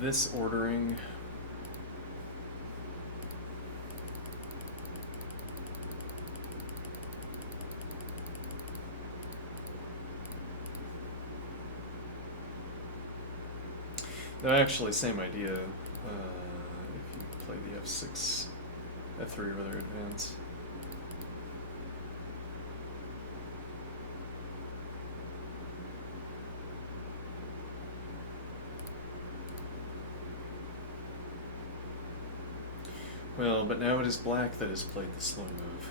this ordering. No, actually, same idea. If you play the f6, f3 rather advance. Well, but now it is black that has played the slow move.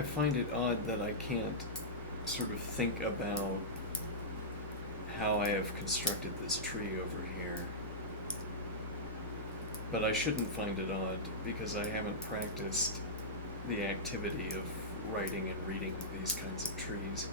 I find it odd that I can't sort of think about how I have constructed this tree over here. But I shouldn't find it odd because I haven't practiced the activity of writing and reading these kinds of trees.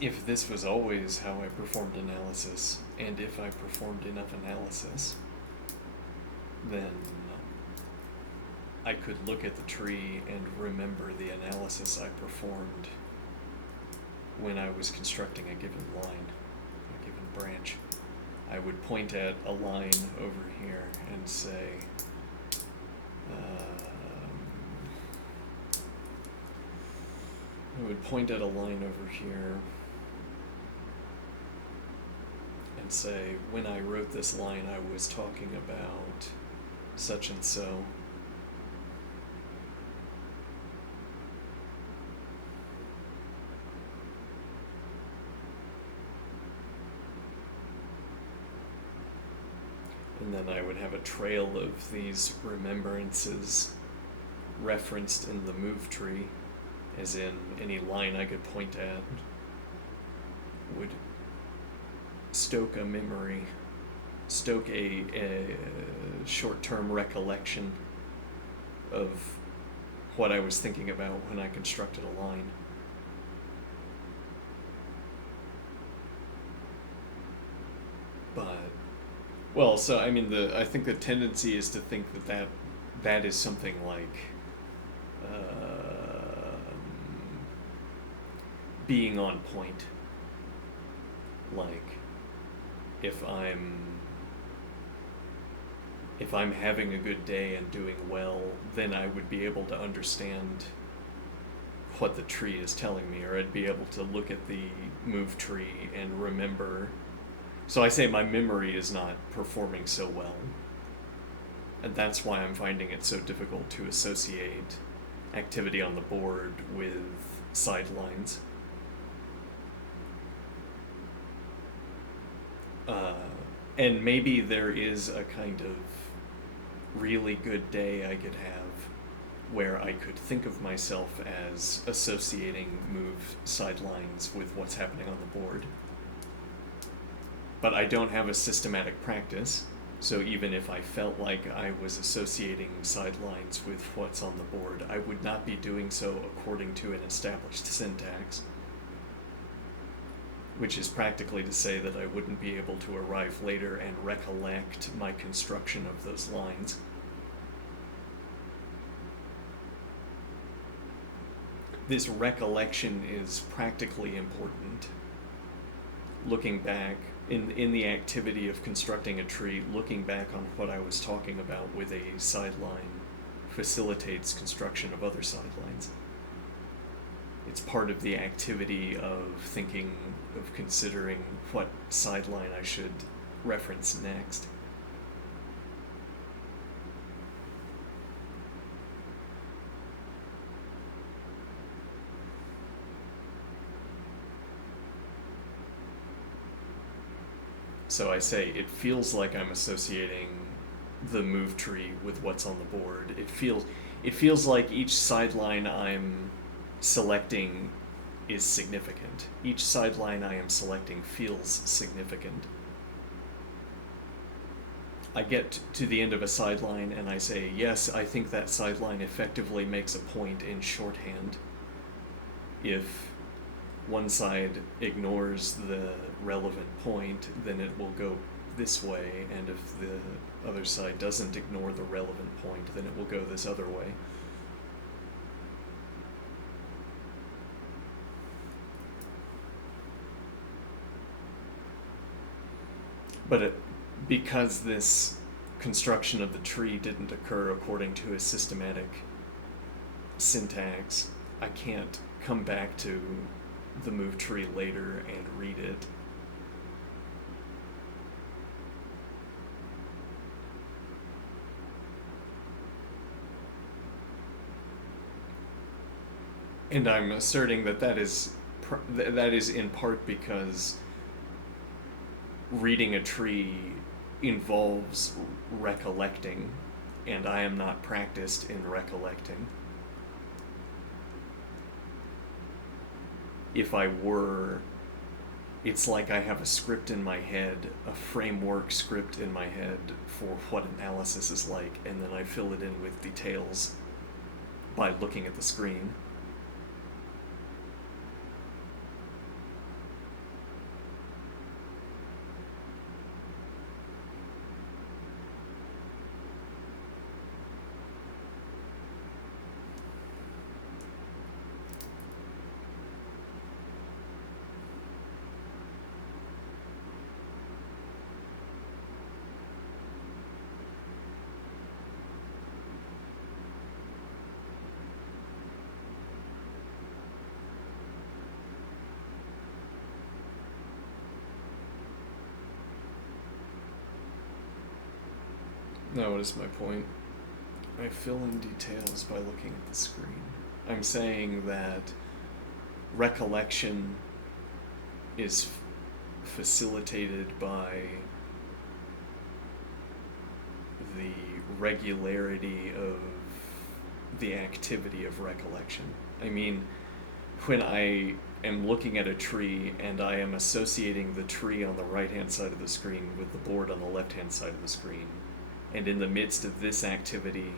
If this was always how I performed analysis, and if I performed enough analysis, then I could look at the tree and remember the analysis I performed when I was constructing a given line, a given branch. I would point at a line over here and say, I would point at a line over here and say, when I wrote this line, I was talking about such and so. And then I would have a trail of these remembrances referenced in the move tree, as in any line I could point at would stoke a memory, stoke a short-term recollection of what I was thinking about when I constructed a line. But, well, so I mean, I think the tendency is to think that is something like being on point. Like, if I'm having a good day and doing well, then I would be able to understand what the tree is telling me, or I'd be able to look at the move tree and remember. So I say my memory is not performing so well, and that's why I'm finding it so difficult to associate activity on the board with sidelines. And maybe there is a kind of really good day I could have where I could think of myself as associating move sidelines with what's happening on the board. But I don't have a systematic practice, so even if I felt like I was associating sidelines with what's on the board, I would not be doing so according to an established syntax, which is practically to say that I wouldn't be able to arrive later and recollect my construction of those lines. This recollection is practically important. Looking back, in the activity of constructing a tree, looking back on what I was talking about with a sideline facilitates construction of other sidelines. It's part of the activity of thinking, of considering what sideline I should reference next. So I say it feels like I'm associating the move tree with what's on the board. It feels like each sideline I'm selecting is significant. Each sideline I am selecting feels significant. I get to the end of a sideline and I say, yes, I think that sideline effectively makes a point in shorthand. If one side ignores the relevant point, then it will go this way, and if the other side doesn't ignore the relevant point, then it will go this other way. But because this construction of the tree didn't occur according to a systematic syntax, I can't come back to the move tree later and read it. And I'm asserting that that is in part because reading a tree involves recollecting, and I am not practiced in recollecting. If I were, it's like I have a script in my head, a framework script in my head for what analysis is like, and then I fill it in with details by looking at the screen. No, what is my point? I fill in details by looking at the screen. I'm saying that recollection is facilitated by the regularity of the activity of recollection. I mean, when I am looking at a tree and I am associating the tree on the right hand side of the screen with the board on the left hand side of the screen, and in the midst of this activity,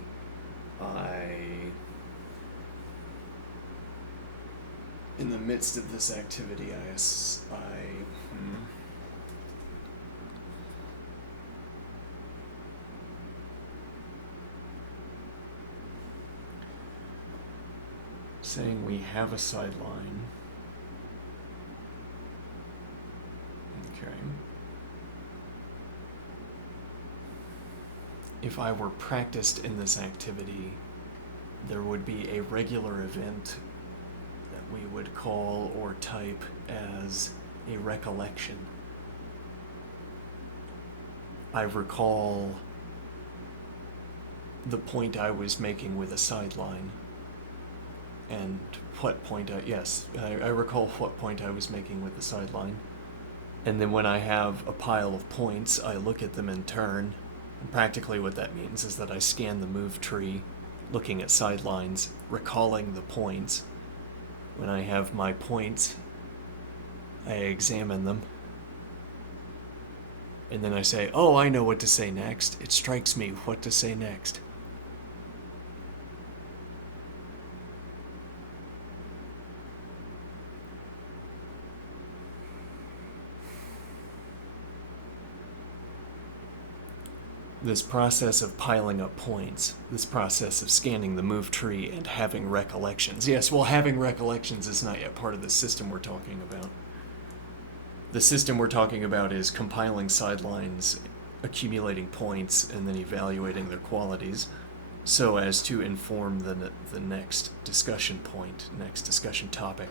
saying we have a sideline. Okay. If I were practiced in this activity, there would be a regular event that we would call or type as a recollection. I recall the point I was making with a sideline, and what point I recall what point I was making with the sideline. And then when I have a pile of points, I look at them in turn. And practically what that means is that I scan the move tree, looking at sidelines, recalling the points. When I have my points, I examine them. And then I say, oh, I know what to say next. It strikes me what to say next. This process of piling up points, this process of scanning the move tree and having recollections. Yes, well, having recollections is not yet part of the system we're talking about. The system we're talking about is compiling sidelines, accumulating points, and then evaluating their qualities so as to inform the next discussion point, next discussion topic.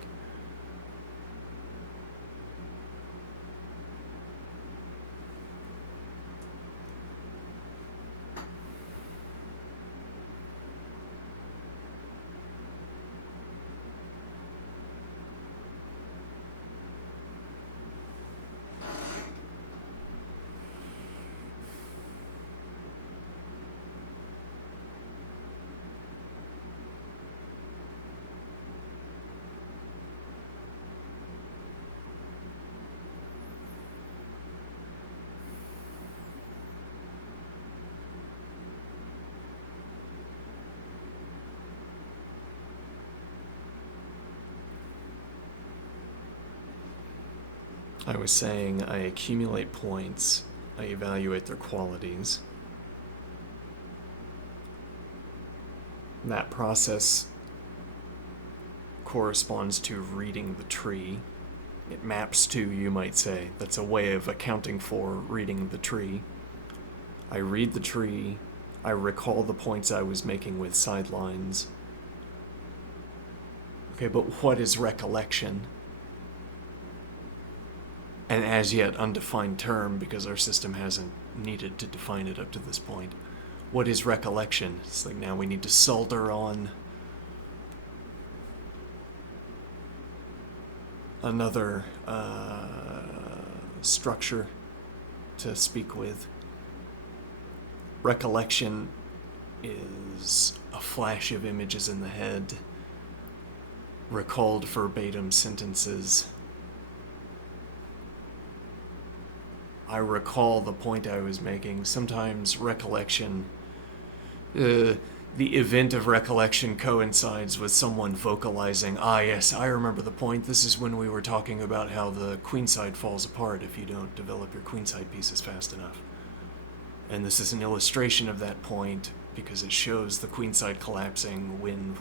I was saying I accumulate points, I evaluate their qualities. That process corresponds to reading the tree. It maps to, you might say, that's a way of accounting for reading the tree. I read the tree, I recall the points I was making with sidelines. Okay, but what is recollection? An as yet undefined term because our system hasn't needed to define it up to this point. What is recollection? It's like now we need to solder on another structure to speak with. Recollection is a flash of images in the head, recalled verbatim sentences. I recall the point I was making. Sometimes recollection, the event of recollection coincides with someone vocalizing, yes, I remember the point. This is when we were talking about how the queenside falls apart if you don't develop your queenside pieces fast enough. And this is an illustration of that point because it shows the queenside collapsing when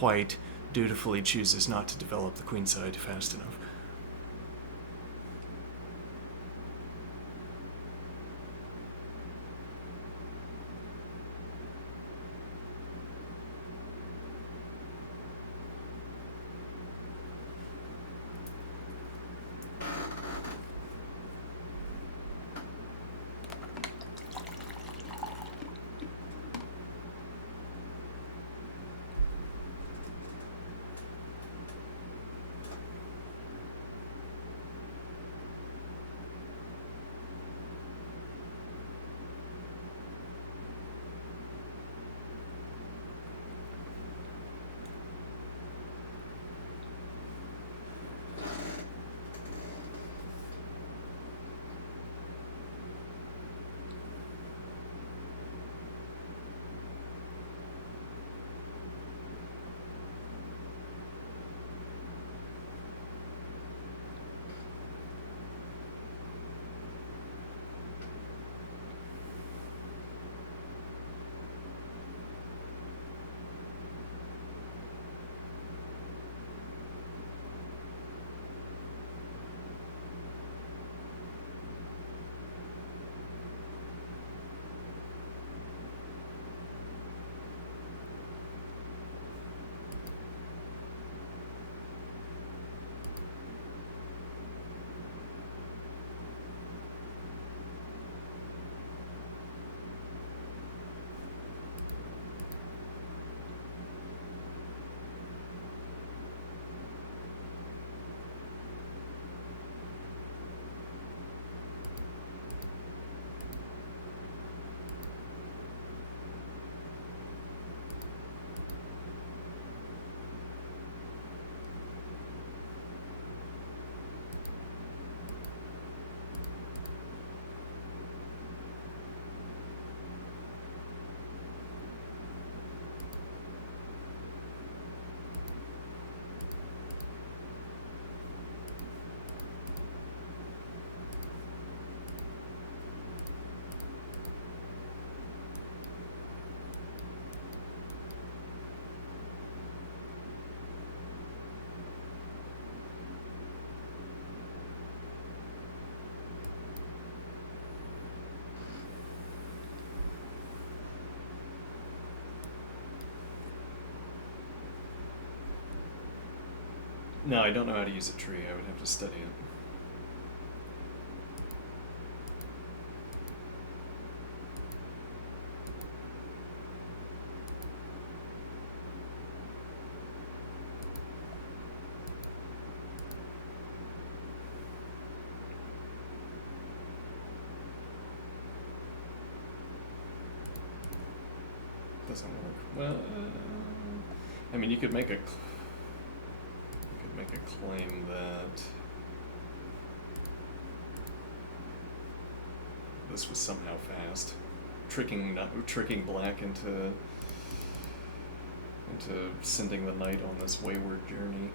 white dutifully chooses not to develop the queenside fast enough. No, I don't know how to use a tree. I would have to study it. Doesn't work. Well, I mean, you could make a claim that this was somehow fast, tricking black into sending the knight on this wayward journey.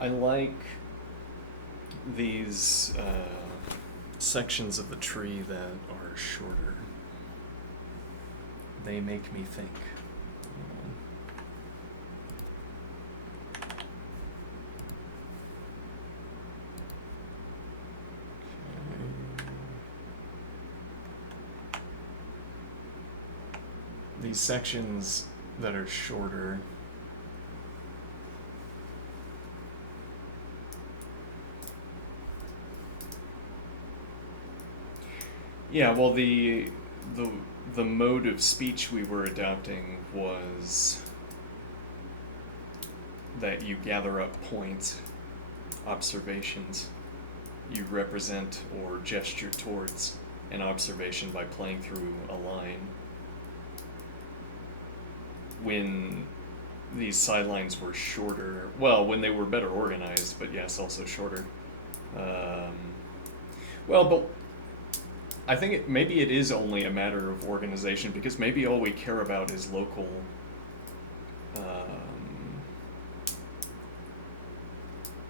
I like these sections of the tree that are shorter. They make me think. these sections that are shorter. Yeah, well, the mode of speech we were adopting was that you gather up points, observations. You represent or gesture towards an observation by playing through a line. When these sidelines were shorter, well, when they were better organized, but yes, also shorter. Well, but I think maybe it is only a matter of organization, because maybe all we care about is local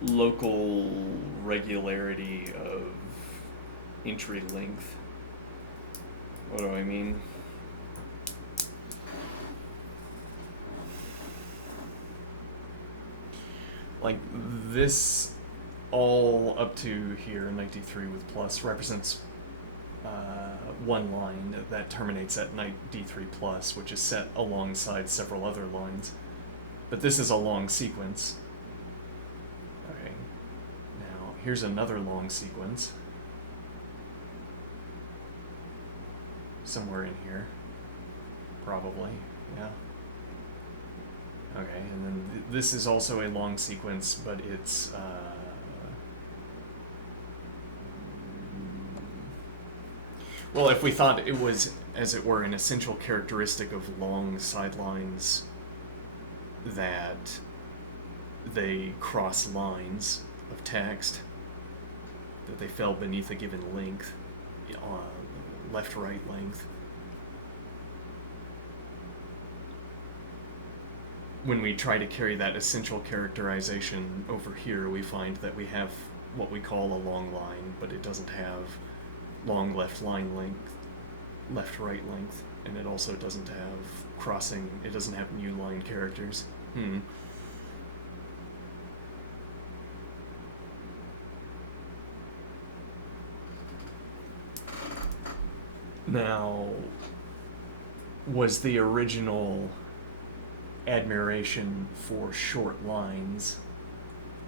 local regularity of entry length. What do I mean? Like this, all up to here, 93 with plus, represents one line that terminates at knight d3 plus, which is set alongside several other lines. But this is a long sequence. Okay, now here's another long sequence. Somewhere in here. Probably, yeah. Okay, and then this is also a long sequence, but it's well, if we thought it was, as it were, an essential characteristic of long sidelines that they cross lines of text, that they fell beneath a given length, left-right length. When we try to carry that essential characterization over here, we find that we have what we call a long line, but it doesn't have long left line length, left right length, and it also doesn't have crossing, it doesn't have new line characters. Now, was the original admiration for short lines,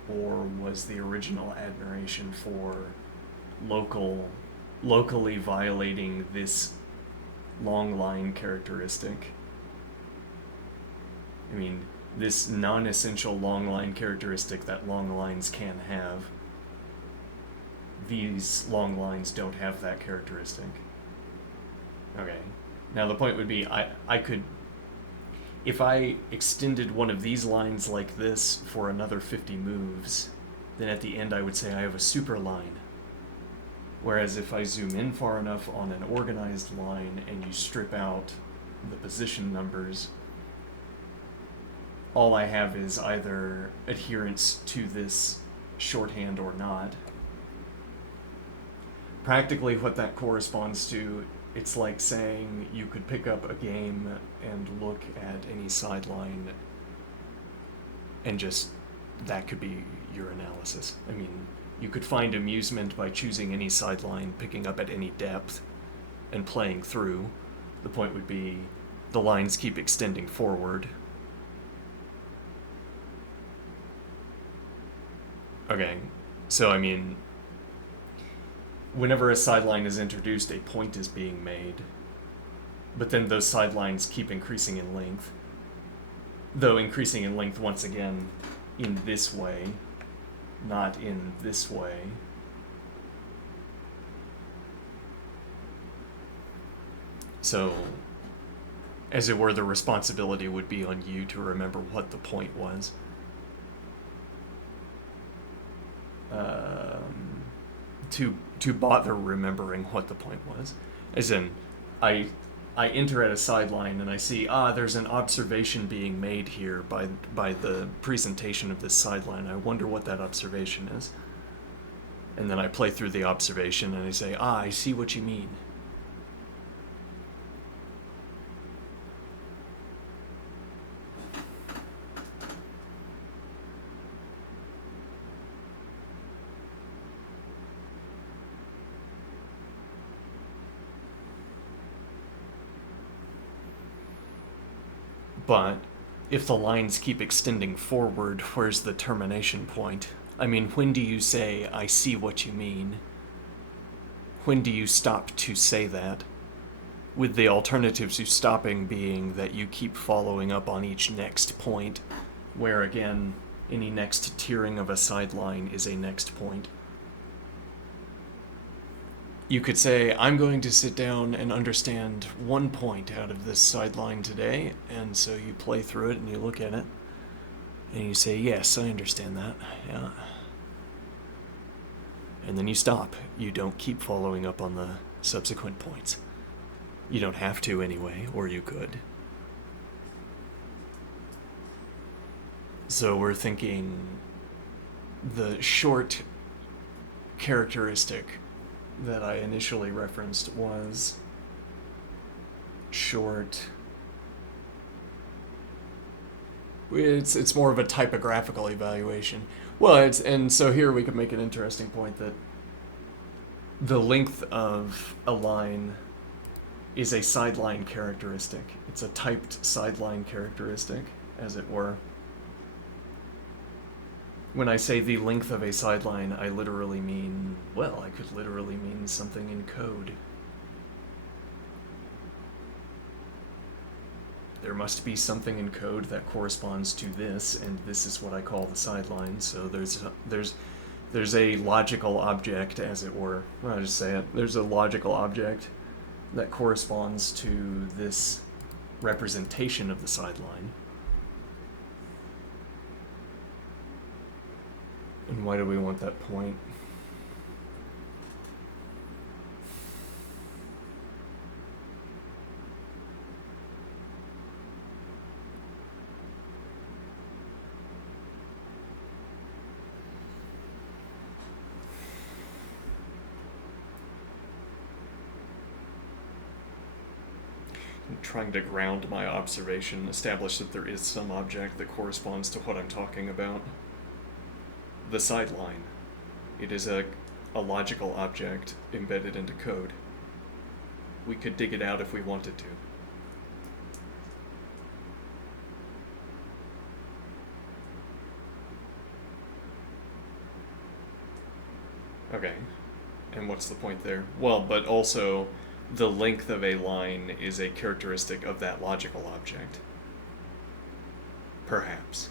or was the original admiration for locally violating this long line characteristic? I mean, this non-essential long line characteristic that long lines can have, these long lines don't have that characteristic. Okay, now the point would be, I could, if I extended one of these lines like this for another 50 moves, then at the end I would say I have a super line. Whereas if I zoom in far enough on an organized line and you strip out the position numbers, all I have is either adherence to this shorthand or not. Practically what that corresponds to, it's like saying you could pick up a game and look at any sideline and just, that could be your analysis. I mean, you could find amusement by choosing any sideline, picking up at any depth, and playing through. The point would be the lines keep extending forward. Okay, so I mean, whenever a sideline is introduced, a point is being made, but then those sidelines keep increasing in length, though increasing in length once again in this way, not in this way. So, as it were, the responsibility would be on you to remember what the point was. To bother remembering what the point was. As in, I enter at a sideline and I see, there's an observation being made here by the presentation of this sideline. I wonder what that observation is. And then I play through the observation and I say, I see what you mean. But if the lines keep extending forward, where's the termination point? I mean, when do you say, I see what you mean? When do you stop to say that? With the alternatives to stopping being that you keep following up on each next point, where again, any next tiering of a sideline is a next point. You could say, I'm going to sit down and understand one point out of this sideline today, and so you play through it and you look at it, and you say, yes, I understand that, yeah. And then you stop. You don't keep following up on the subsequent points. You don't have to anyway, or you could. So we're thinking the short characteristic that I initially referenced was short. It's more of a typographical evaluation. Well, and so here we could make an interesting point that the length of a line is a sideline characteristic. It's a typed sideline characteristic, as it were. When I say the length of a sideline, I literally mean, well, I could literally mean something in code. There must be something in code that corresponds to this, and this is what I call the sideline. So there's a logical object, as it were. I'll just say it. There's a logical object that corresponds to this representation of the sideline. And why do we want that point? I'm trying to ground my observation, establish that there is some object that corresponds to what I'm talking about. The sideline. It is a logical object embedded into code. We could dig it out if we wanted to. Okay. And what's the point there? Well, but also the length of a line is a characteristic of that logical object. Perhaps.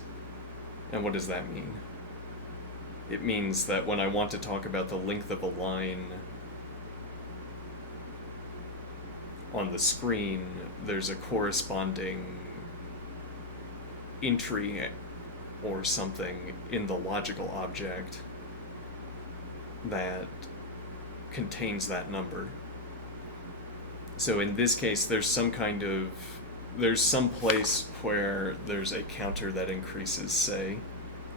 And what does that mean? It means that when I want to talk about the length of a line on the screen, there's a corresponding entry or something in the logical object that contains that number. So in this case, there's some place where there's a counter that increases, say,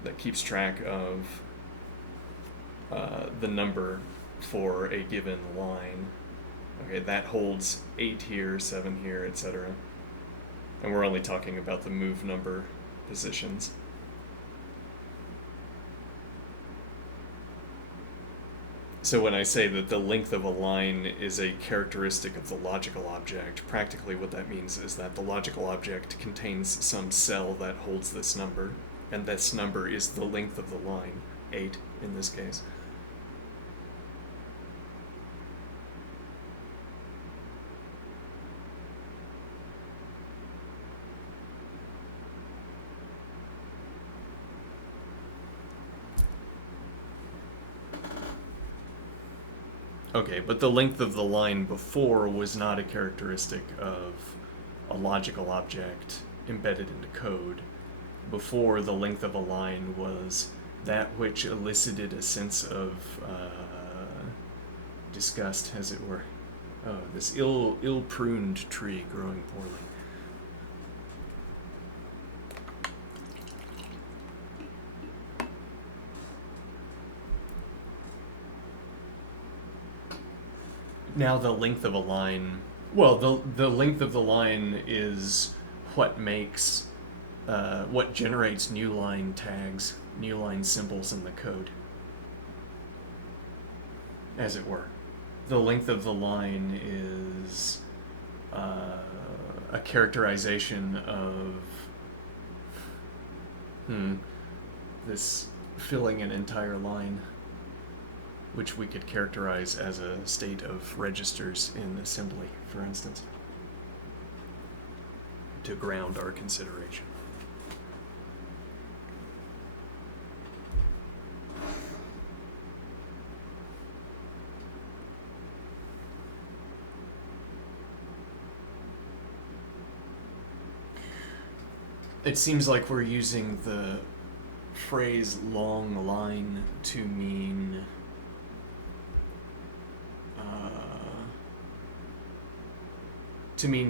that keeps track of the number for a given line. Okay, that holds 8 here, 7 here, etc. And we're only talking about the move number positions. So when I say that the length of a line is a characteristic of the logical object, practically what that means is that the logical object contains some cell that holds this number, and this number is the length of the line, 8 in this case. Okay, but the length of the line before was not a characteristic of a logical object embedded into code. Before, the length of a line was that which elicited a sense of disgust, as it were. Oh, this ill-pruned tree growing poorly. Now the length of a line, well, the length of the line is what makes, what generates new line tags, new line symbols in the code, as it were. The length of the line is a characterization of this filling an entire line, which we could characterize as a state of registers in assembly, for instance, to ground our consideration. It seems like we're using the phrase long line to mean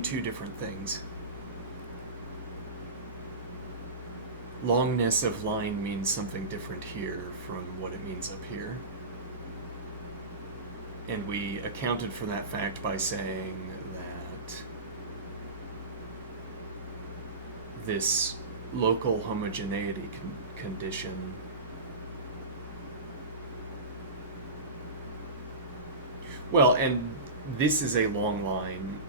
two different things. Longness of line means something different here from what it means up here. And we accounted for that fact by saying that this local homogeneity condition and this is a long line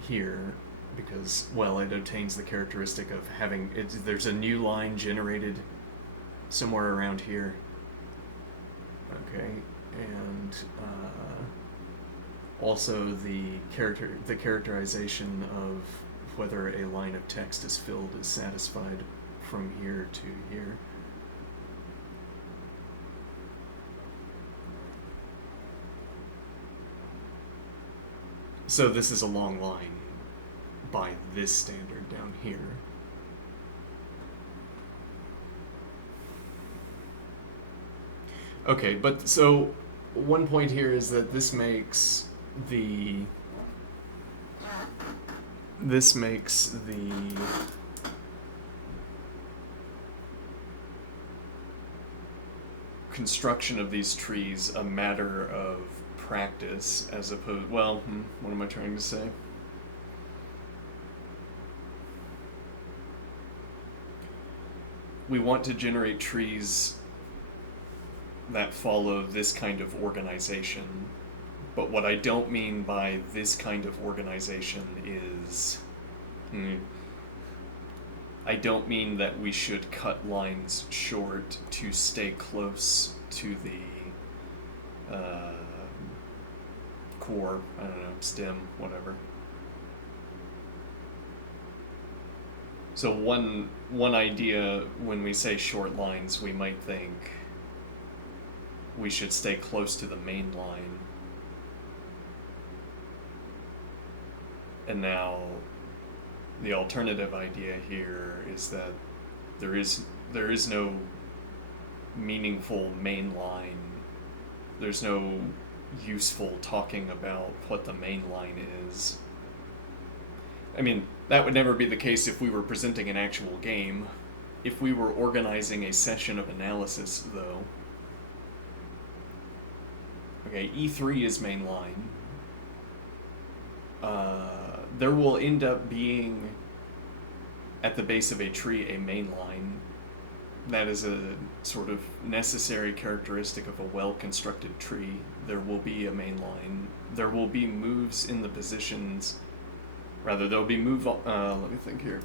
here because, it obtains the characteristic of having there's a new line generated somewhere around here. Okay, and also the characterization of whether a line of text is filled is satisfied from here to here. So this is a long line by this standard down here. Okay, but so one point here is that this makes the construction of these trees a matter of practice as opposed, what am I trying to say? We want to generate trees that follow this kind of organization, but what I don't mean by this kind of organization is I don't mean that we should cut lines short to stay close to the core, I don't know, stem, whatever. So one idea when we say short lines, we might think we should stay close to the main line. And now the alternative idea here is that there is no meaningful main line. There's no useful talking about what the main line is. I mean, that would never be the case if we were presenting an actual game. If we were organizing a session of analysis, though, okay, E3 is main line. There will end up being, at the base of a tree, a main line. That is a sort of necessary characteristic of a well-constructed tree. There will be a main line. There will be moves in the positions. Rather, there'll be let me think here.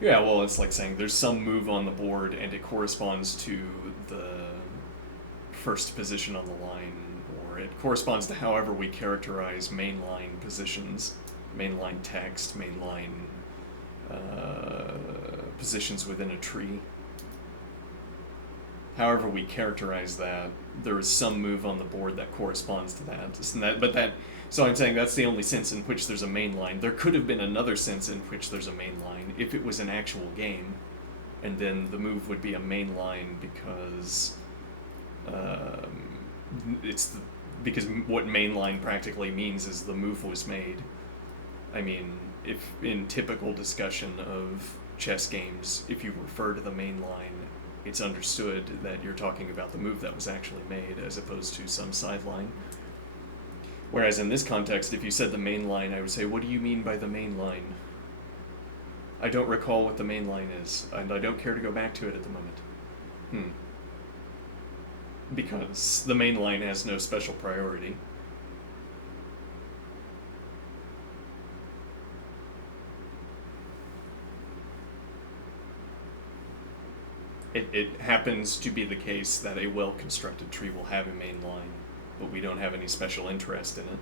Yeah, well, it's like saying there's some move on the board and it corresponds to the first position on the line, or it corresponds to however we characterize mainline positions, mainline text, mainline positions within a tree. However we characterize that, there is some move on the board that corresponds to that. So I'm saying that's the only sense in which there's a main line. There could have been another sense in which there's a main line if it was an actual game, and then the move would be a main line because because what main line practically means is the move was made. I mean, if in typical discussion of chess games, if you refer to the main line, it's understood that you're talking about the move that was actually made as opposed to some sideline. Whereas in this context, if you said the main line, I would say, what do you mean by the main line? I don't recall what the main line is, and I don't care to go back to it at the moment. Because the main line has no special priority. It happens to be the case that a well-constructed tree will have a main line, but we don't have any special interest in it.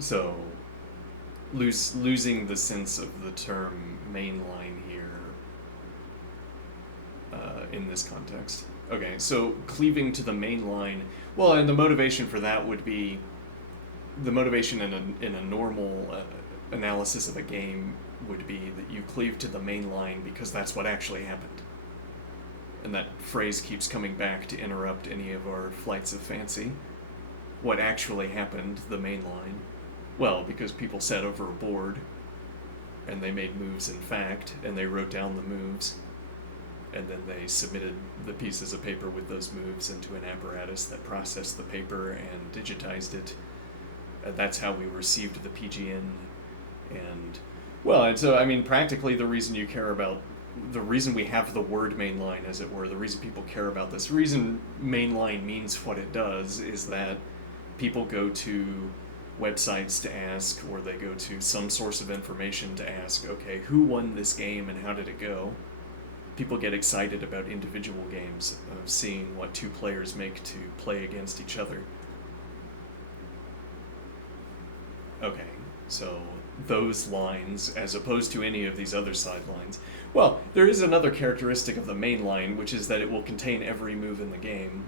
So, losing the sense of the term main line here in this context. Okay, so cleaving to the main line. Well, and the motivation for that would be the motivation in a normal analysis of a game would be that you cleave to the main line because that's what actually happened. And that phrase keeps coming back to interrupt any of our flights of fancy. What actually happened, the main line? Well, because people sat over a board and they made moves in fact, and they wrote down the moves, and then they submitted the pieces of paper with those moves into an apparatus that processed the paper and digitized it. That's how we received the PGN. And, well, and so, I mean, practically the reason you care about, the reason we have the word mainline, as it were, the reason people care about this, the reason mainline means what it does is that people go to websites to ask, or they go to some source of information to ask, okay, who won this game and how did it go? People get excited about individual games, of seeing what two players make to play against each other. Okay, so those lines, as opposed to any of these other sidelines. Well, there is another characteristic of the main line, which is that it will contain every move in the game.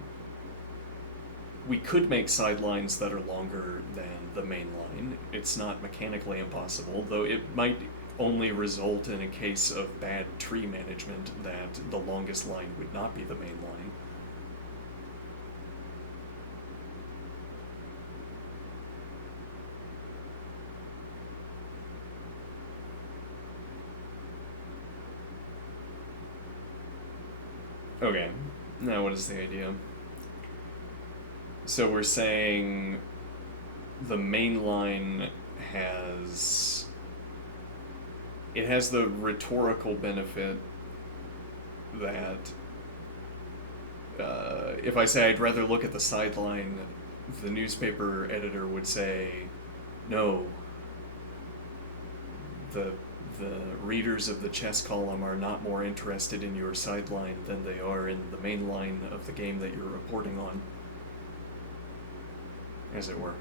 We could make sidelines that are longer than the main line. It's not mechanically impossible, though it might only result in a case of bad tree management that the longest line would not be the main line. Okay, now what is the idea? So we're saying the main line has the rhetorical benefit that if I say I'd rather look at the sideline, the newspaper editor would say, no, the readers of the chess column are not more interested in your sideline than they are in the main line of the game that you're reporting on, as it were.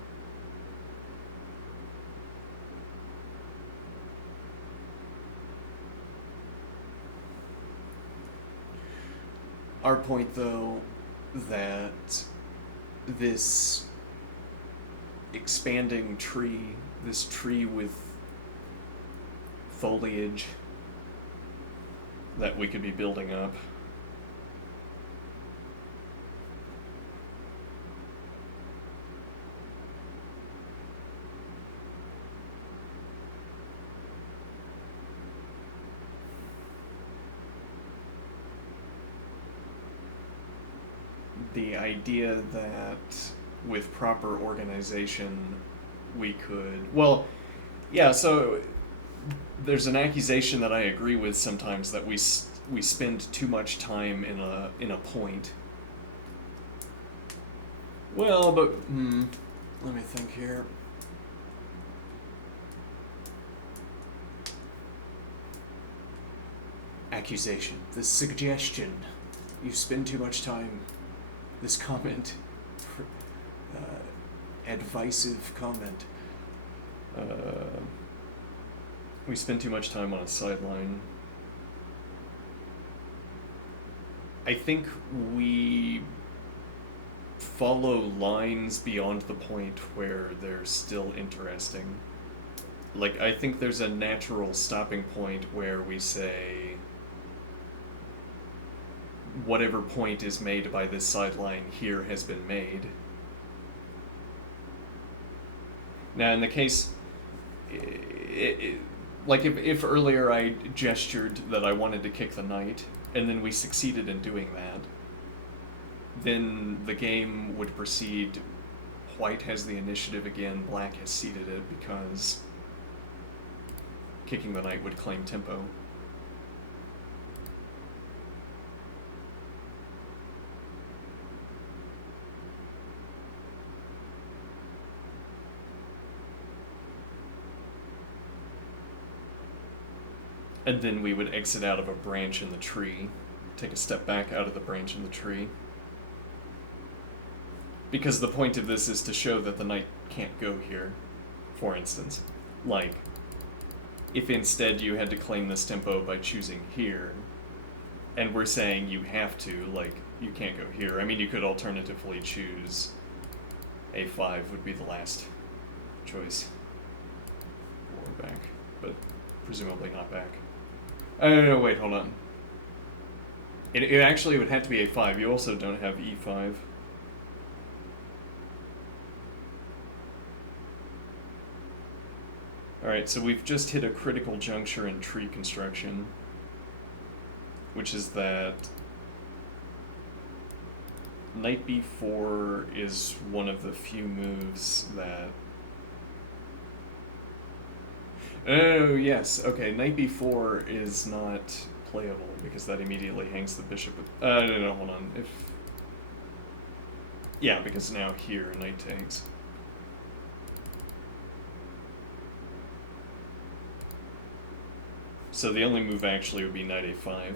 Our point, though, that this expanding tree, this tree with foliage that we could be building up, the idea that with proper organization we could, well, yeah, so there's an accusation that I agree with sometimes that we spend too much time in a point. Well, but let me think here. Accusation. The suggestion. You spend too much time. This comment. Advisive comment. We spend too much time on a sideline. I think we follow lines beyond the point where they're still interesting. Like, I think there's a natural stopping point where we say, whatever point is made by this sideline here has been made. Now, in the case, like if earlier I gestured that I wanted to kick the knight, and then we succeeded in doing that, then the game would proceed. White has the initiative again, black has ceded it because kicking the knight would claim tempo. And then we would exit out of a branch in the tree, take a step back out of the branch in the tree. Because the point of this is to show that the knight can't go here, for instance. Like, if instead you had to claim this tempo by choosing here, and we're saying you have to, like, you can't go here. I mean, you could alternatively choose a5 would be the last choice. Or back, but presumably not back. No, wait, hold on. It actually would have to be a5. You also don't have e5. Alright, so we've just hit a critical juncture in tree construction, which is that knight b4 is one of the few moves that... Oh, yes, okay, knight b4 is not playable because that immediately hangs the bishop with... no, hold on. Yeah, because now here, knight takes. So the only move actually would be knight a5.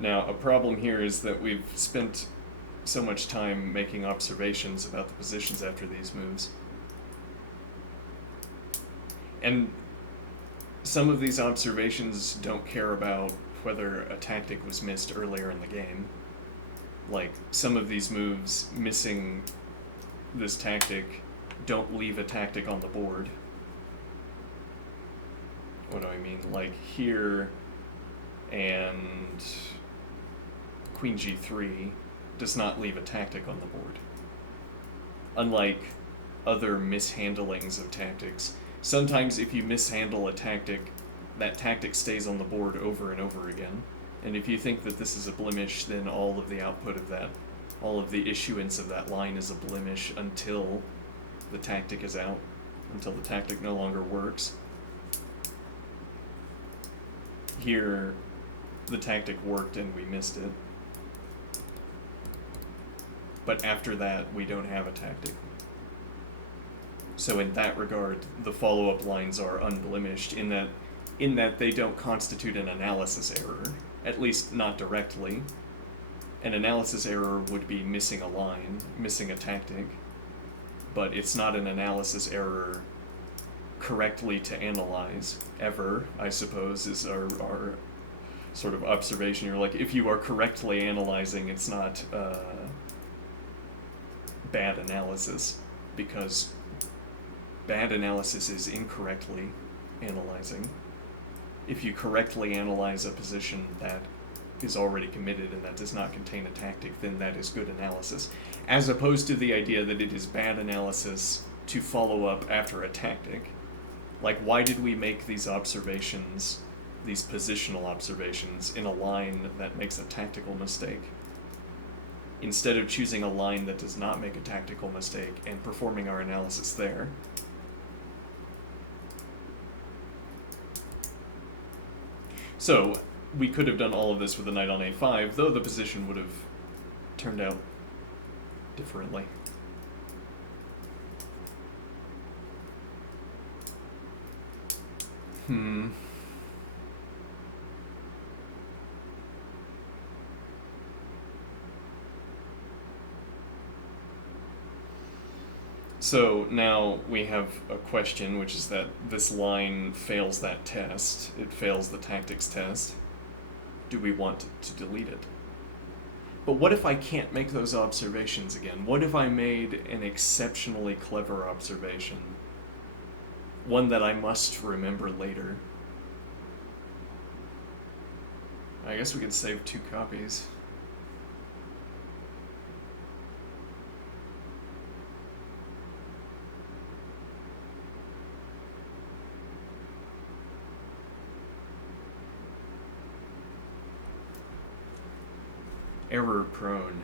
Now, a problem here is that we've spent so much time making observations about the positions after these moves. And some of these observations don't care about whether a tactic was missed earlier in the game. Like, some of these moves missing this tactic don't leave a tactic on the board. What do I mean? Like here and queen g3 does not leave a tactic on the board. Unlike other mishandlings of tactics, sometimes if you mishandle a tactic, that tactic stays on the board over and over again. And if you think that this is a blemish, then all of the output of that, all of the issuance of that line is a blemish until the tactic is out, until the tactic no longer works. Here, the tactic worked and we missed it. But after that, we don't have a tactic. So in that regard, the follow-up lines are unblemished in that they don't constitute an analysis error, at least not directly. An analysis error would be missing a line, missing a tactic, but it's not an analysis error correctly to analyze, ever, I suppose, is our sort of observation. You're like, if you are correctly analyzing, it's not bad analysis, because bad analysis is incorrectly analyzing. If you correctly analyze a position that is already committed and that does not contain a tactic, then that is good analysis, as opposed to the idea that it is bad analysis to follow up after a tactic. Like, why did we make these observations, these positional observations, in a line that makes a tactical mistake, instead of choosing a line that does not make a tactical mistake and performing our analysis there? So, we could have done all of this with a knight on a5, though the position would have turned out differently. So now we have a question, which is that this line fails that test. It fails the tactics test. Do we want to delete it? But what if I can't make those observations again? What if I made an exceptionally clever observation? One that I must remember later. I guess we could save 2 copies. Error prone.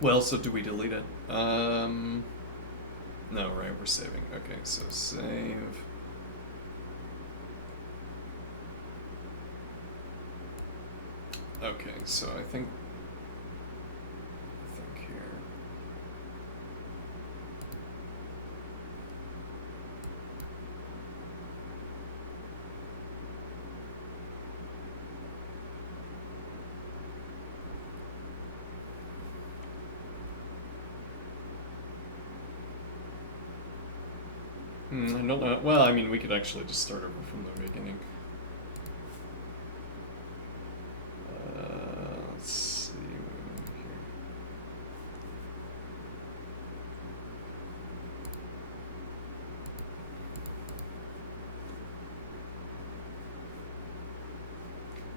Well, so do we delete it? No, right, we're saving. Okay, so save. Okay, so I think here. I don't know. Well, I mean, we could actually just start over from the beginning. Let's see here.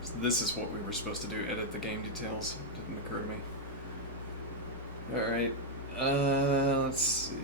So this is what we were supposed to do, edit the game details. It didn't occur to me. Alright, let's see.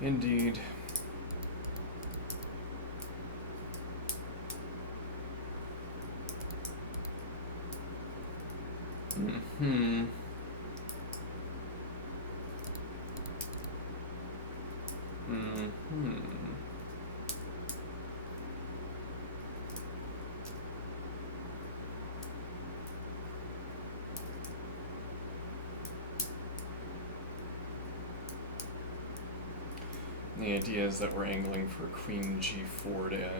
Indeed. The idea is that we're angling for queen g4 to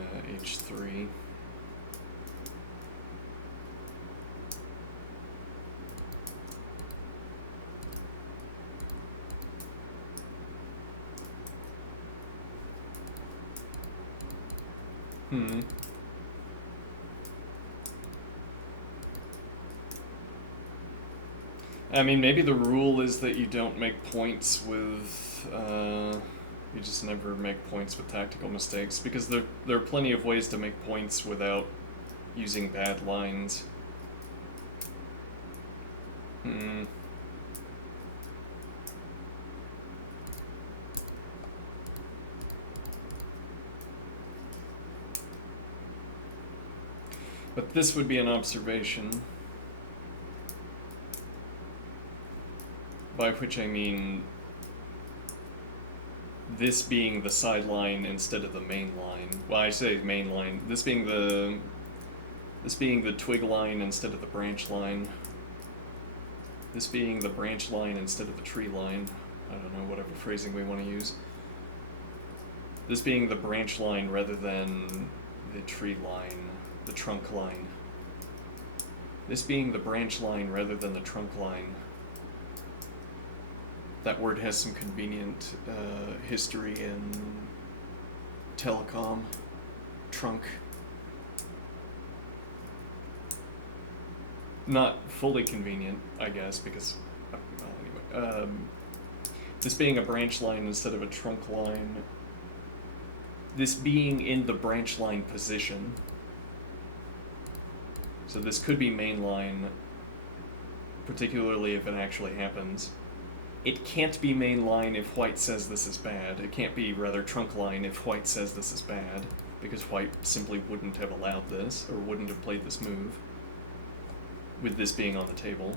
h3. I mean, maybe the rule is that you don't make points with, you just never make points with tactical mistakes, because there are plenty of ways to make points without using bad lines. But this would be an observation, by which I mean this being the sideline instead of the main line. Well, I say main line. This being the twig line instead of the branch line. This being the branch line instead of the tree line. I don't know, whatever phrasing we want to use. This being the branch line rather than the tree line, the trunk line. This being the branch line rather than the trunk line. That word has some convenient history in telecom. Trunk. Not fully convenient, I guess, because, well, anyway. This being a branch line instead of a trunk line. This being in the branch line position. So this could be main line, particularly if it actually happens. It can't be main line if white says this is bad. It can't be, rather, trunk line if white says this is bad, because white simply wouldn't have allowed this, or wouldn't have played this move, with this being on the table.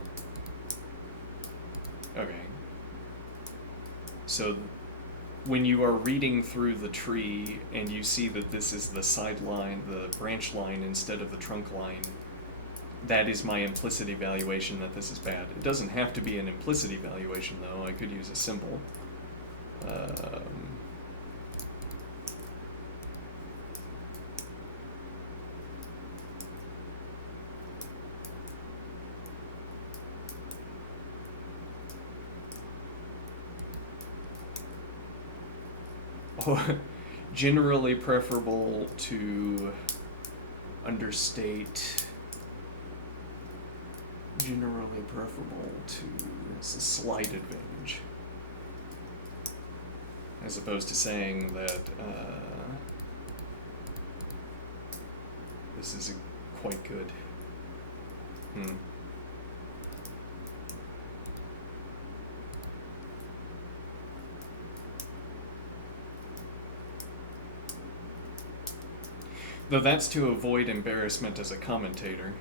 Okay. So when you are reading through the tree and you see that this is the sideline, the branch line instead of the trunk line, that is my implicit evaluation that this is bad. It doesn't have to be an implicit evaluation, though. I could use a symbol. generally preferable to understate. Generally preferable to, it's a slight advantage, as opposed to saying that this is quite good. Though that's to avoid embarrassment as a commentator.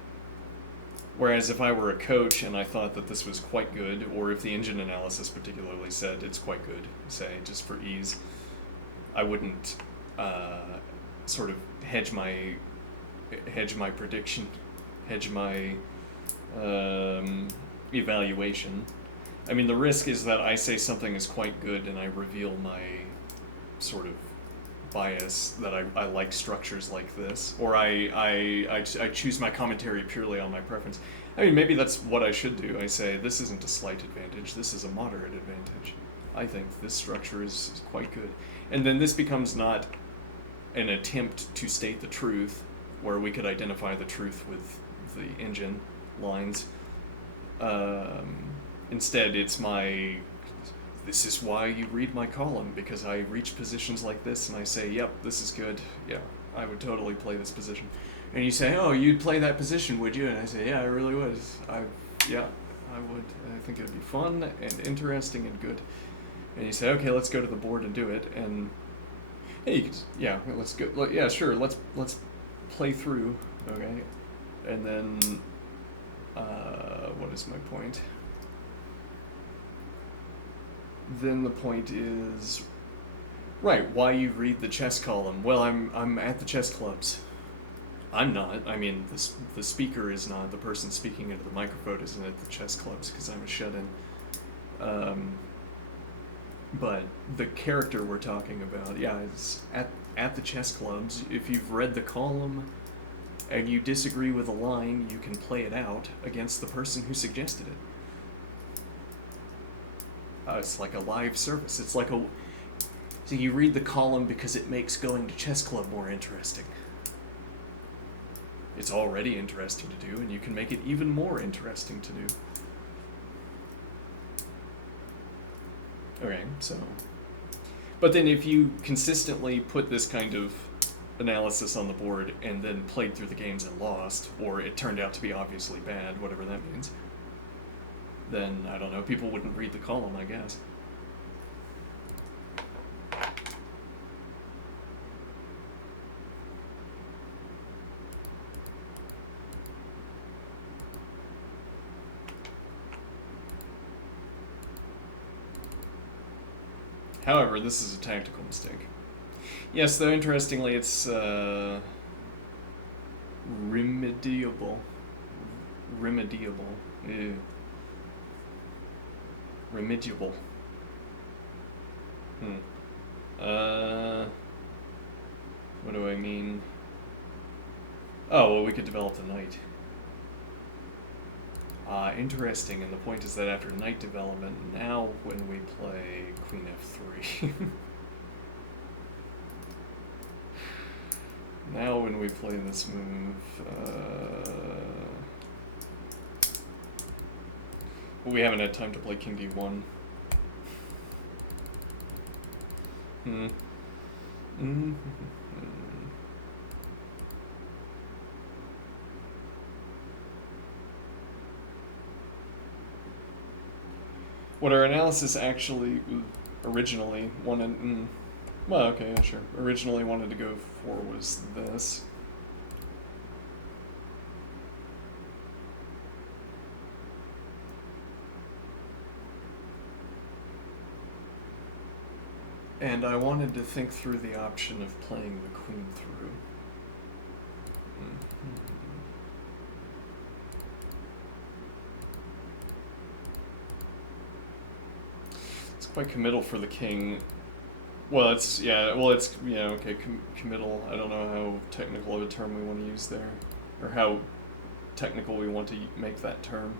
Whereas if I were a coach and I thought that this was quite good, or if the engine analysis particularly said it's quite good, say, just for ease, I wouldn't sort of hedge my prediction, hedge my evaluation. I mean, the risk is that I say something is quite good and I reveal my sort of bias that I like structures like this, or I choose my commentary purely on my preference. I mean, maybe that's what I should do. I say, this isn't a slight advantage, this is a moderate advantage. I think this structure is quite good. And then this becomes not an attempt to state the truth, where we could identify the truth with the engine lines. Instead, it's this is why you read my column, because I reach positions like this and I say, yep, this is good. Yeah, I would totally play this position. And you say, oh, you'd play that position, would you? And I say, yeah, I really would. Yeah, I would. I think it'd be fun and interesting and good. And you say, okay, let's go to the board and do it. And hey, you could, yeah, let's go. Yeah, sure. Let's play through. Okay, and then what is my point? Then the point is, right, why you read the chess column. Well, I'm at the chess clubs. I'm not. I mean, the speaker is not. The person speaking into the microphone isn't at the chess clubs because I'm a shut-in. But the character we're talking about, yeah, is at the chess clubs. If you've read the column and you disagree with a line, you can play it out against the person who suggested it. It's like a live service. It's like so you read the column because it makes going to chess club more interesting. It's already interesting to do, and you can make it even more interesting to do. Okay, so. But then if you consistently put this kind of analysis on the board and then played through the games and lost, or it turned out to be obviously bad, whatever that means, then, I don't know, people wouldn't read the column, I guess. However, this is a tactical mistake. Yes, though, interestingly, it's remediable. Ew. Remediable. What do I mean? Oh, well, we could develop the knight. Interesting, and the point is that after knight development, now when we play queen f3... now when we play this move... we haven't had time to play king d1. What our analysis actually originally wanted... well, okay, yeah, sure. Originally wanted to go for was this. And I wanted to think through the option of playing the queen through. It's quite committal for the king. Well, it's, yeah, okay, committal. I don't know how technical of a term we want to use there, or how technical we want to make that term.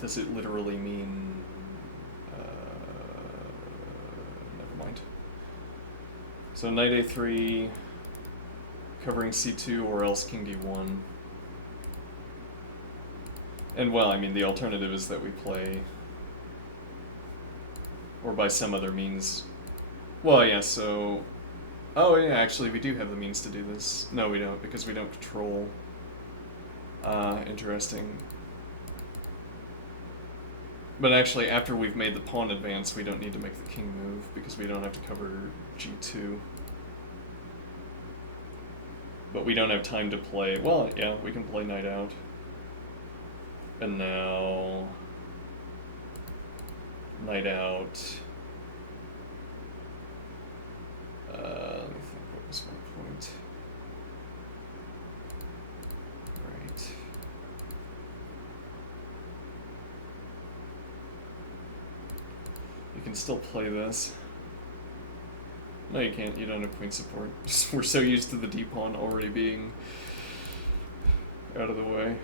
Does it literally mean So knight a3, covering c2, or else king d1. And well, I mean, the alternative is that we play, or by some other means. Well, yeah, so... Oh, yeah, actually, we do have the means to do this. No, we don't, because we don't control. Interesting. But actually, after we've made the pawn advance, we don't need to make the king move, because we don't have to cover g2. But we don't have time to play... Well, yeah, we can play knight out. And now... Knight out... let me think, what was my point? Right. You can still play this. No, you can't. You don't have queen support. We're so used to the d-pawn already being out of the way.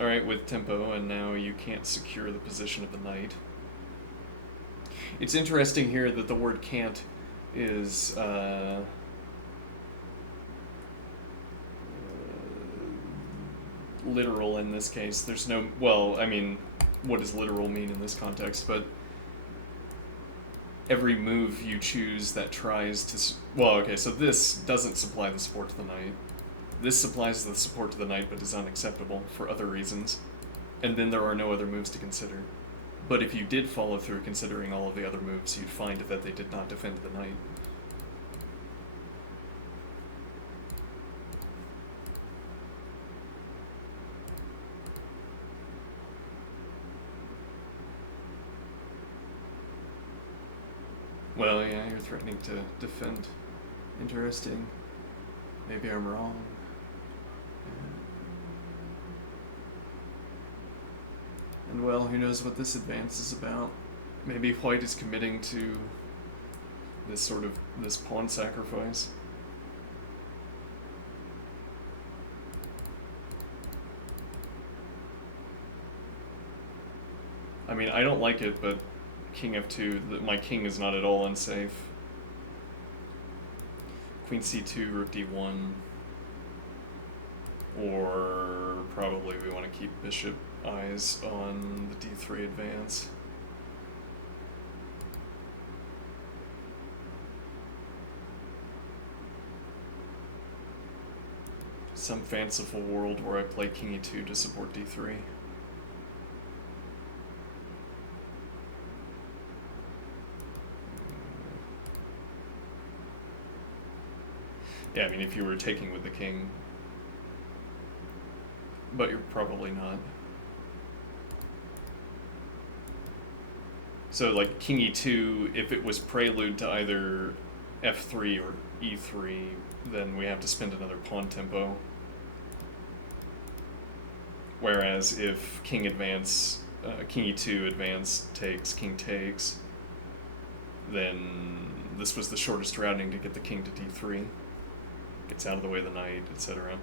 Alright, with tempo, and now you can't secure the position of the knight. It's interesting here that the word can't is literal in this case. There's no... Well, I mean, what does literal mean in this context? But every move you choose that tries to... Well, okay, so this doesn't supply the support to the knight. This supplies the support to the knight, but is unacceptable for other reasons. And then there are no other moves to consider. But if you did follow through considering all of the other moves, you'd find that they did not defend the knight. Well, yeah, you're threatening to defend. Interesting. Maybe I'm wrong. And well, who knows what this advance is about. Maybe white is committing to this pawn sacrifice. I mean, I don't like it, but king f2, my king is not at all unsafe. Queen c2, rook d1. Or probably we want to keep bishop eyes on the d3 advance. Some fanciful world where I play king e2 to support d3. Yeah, I mean, if you were taking with the king, but you're probably not. So, like, king e2, if it was prelude to either f3 or e3, then we have to spend another pawn tempo. Whereas if king advance, king e2 advance takes, king takes, then this was the shortest routing to get the king to d3. Gets out of the way of the knight, etc.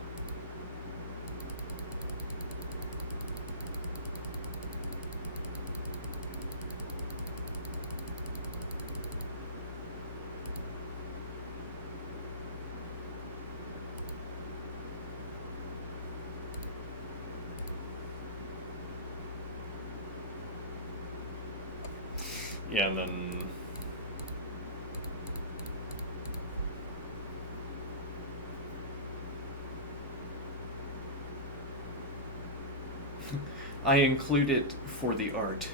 Yeah, and then I include it for the art.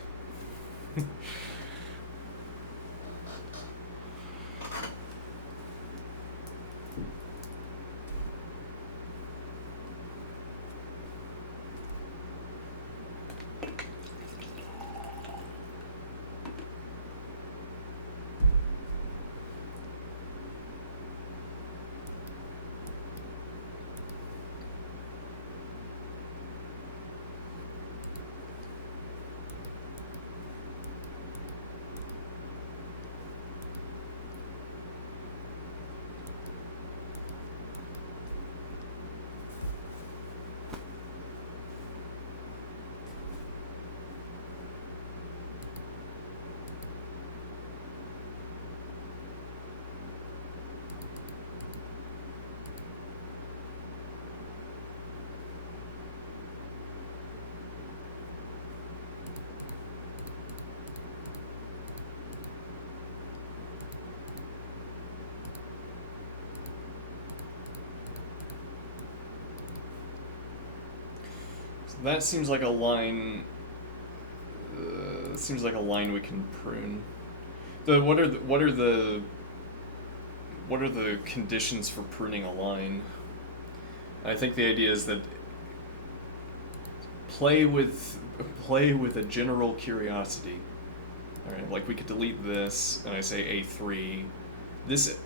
So that seems like a line. Seems like a line we can prune. What are the conditions for pruning a line? I think the idea is that play with a general curiosity. All right, like we could delete this, and I say A3. This.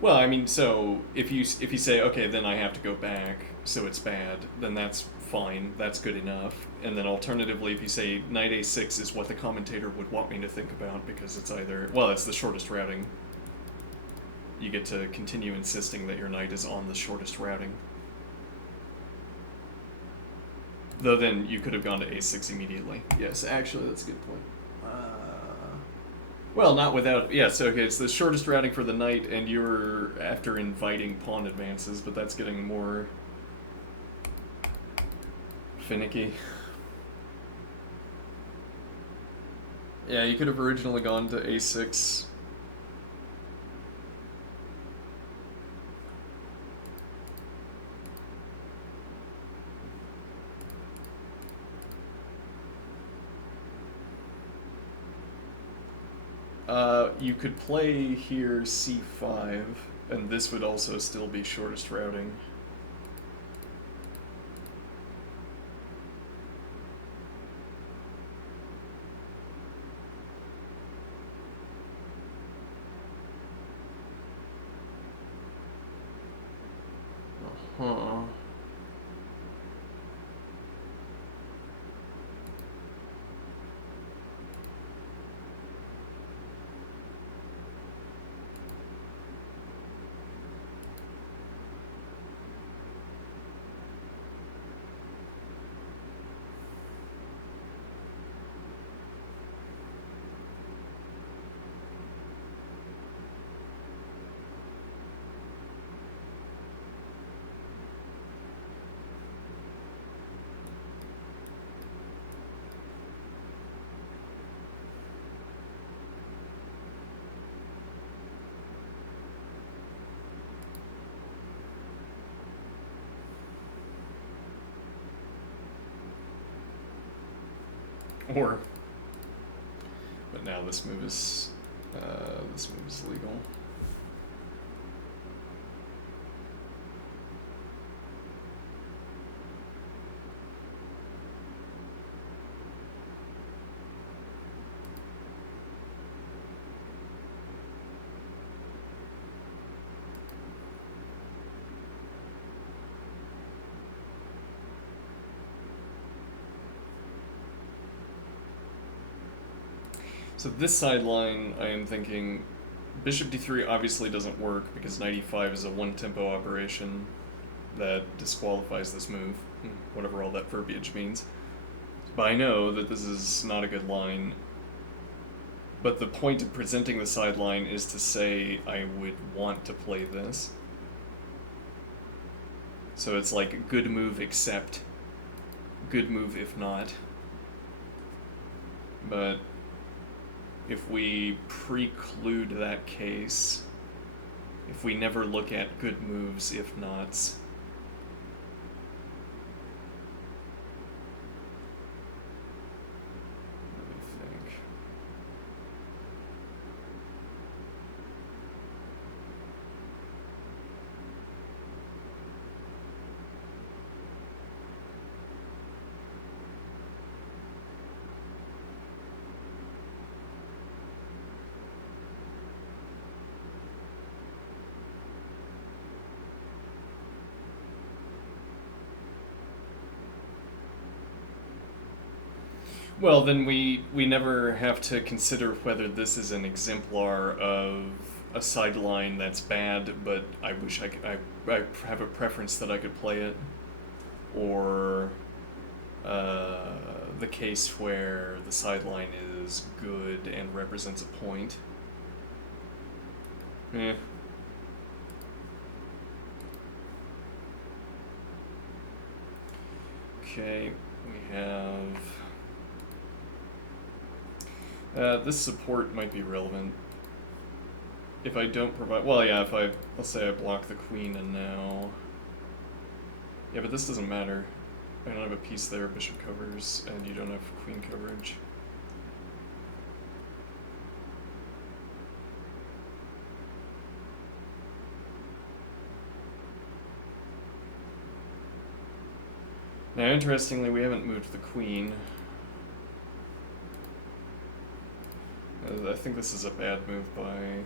Well, I mean, so if you say okay, then I have to go back, so it's bad, then that's fine. That's good enough. And then alternatively, if you say knight A6 is what the commentator would want me to think about because it's either it's the shortest routing. You get to continue insisting that your knight is on the shortest routing. Though then you could have gone to A6 immediately. Yes, actually, that's a good point. Well, not without. Yes, okay, it's the shortest routing for the knight, and you're after inviting pawn advances, but that's getting more finicky. Yeah, you could have originally gone to A6. You could play here C5, and this would also still be shortest routing. Uh-huh. Or, but now this move is legal. So this sideline, I am thinking, bishop d3 obviously doesn't work because knight e5 is a one-tempo operation that disqualifies this move, whatever all that verbiage means. But I know that this is not a good line. But the point of presenting the sideline is to say I would want to play this. So it's like good move except, good move if not. But if we preclude that case, if we never look at good moves if nots, let me think. Well, then we never have to consider whether this is an exemplar of a sideline that's bad, but I wish I have a preference that I could play it, or the case where the sideline is good and represents a point. Okay, we have... this support might be relevant. If I don't provide... Well, yeah, let's say I block the queen and now... Yeah, but this doesn't matter. I don't have a piece there, bishop covers, and you don't have queen coverage. Now, interestingly, we haven't moved the queen. I think this is a bad move by...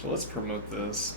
So let's promote this.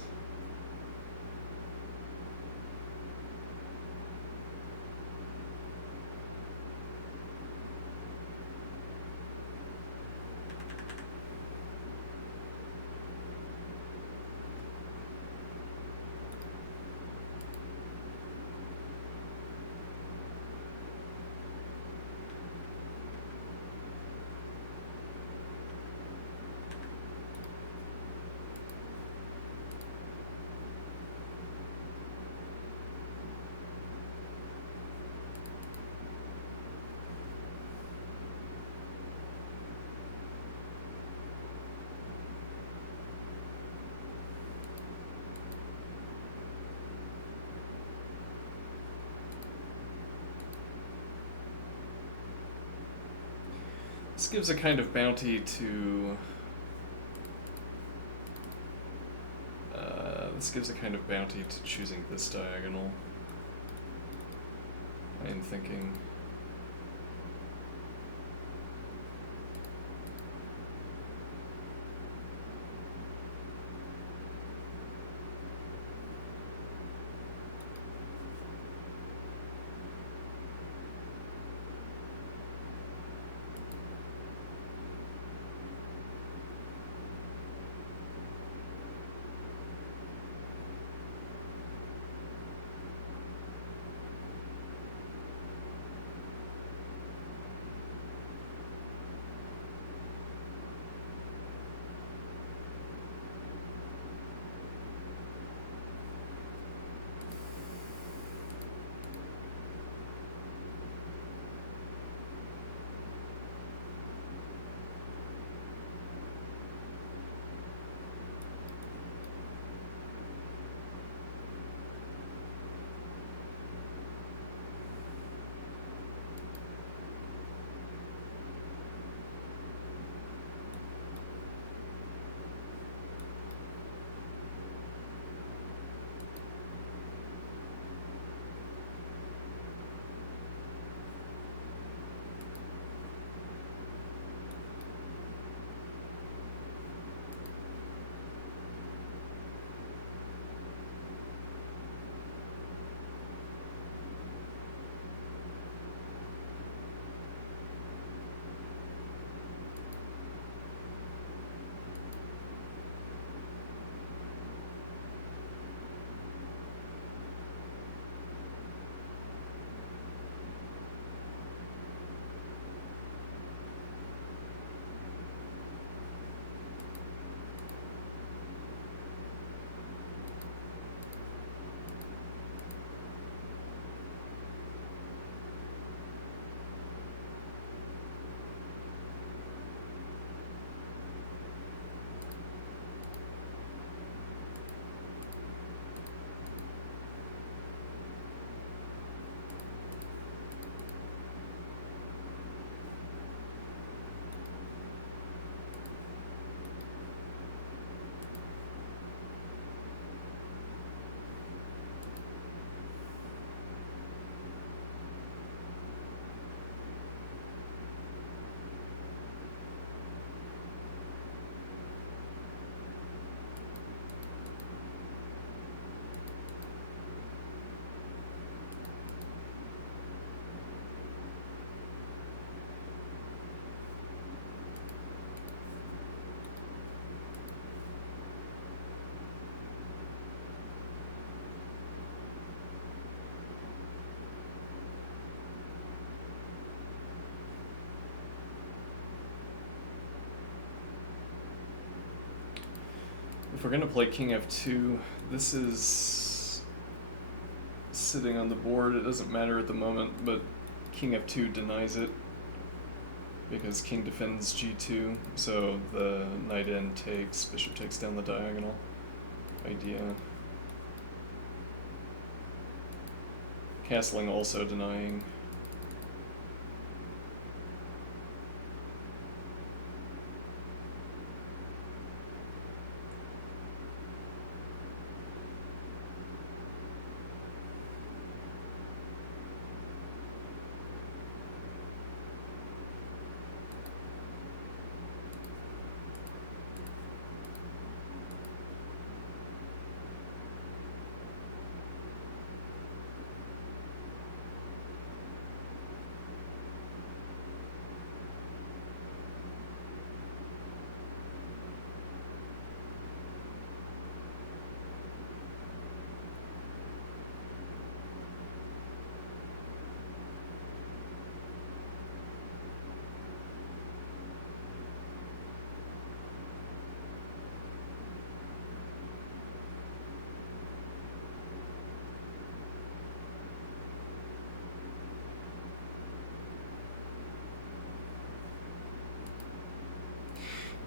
This gives a kind of bounty to... choosing this diagonal. I am thinking... If we're going to play king f2, this is sitting on the board. It doesn't matter at the moment, but king f2 denies it because king defends g2, so the knight end takes, bishop takes down the diagonal idea. Castling also denying.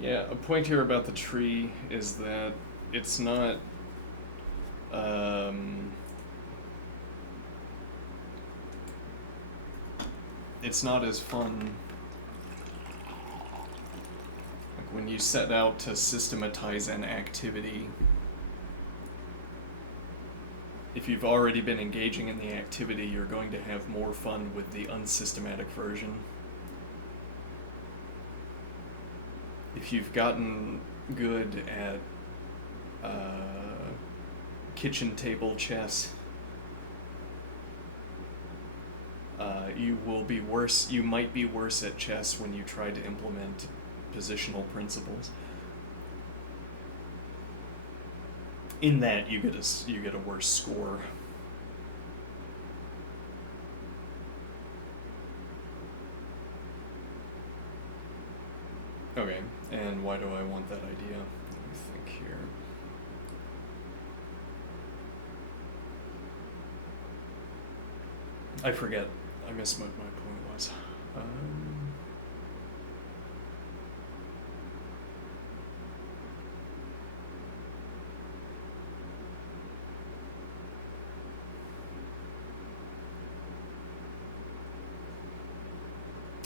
Yeah, a point here about the tree is that it's not um, it's not as fun like when you set out to systematize an activity. If you've already been engaging in the activity, you're going to have more fun with the unsystematic version. If you've gotten good at kitchen table chess, you will be worse. You might be worse at chess when you try to implement positional principles. In that, you get a worse score. Okay, and why do I want that idea? Let me think here. I forget. I missed what my point was.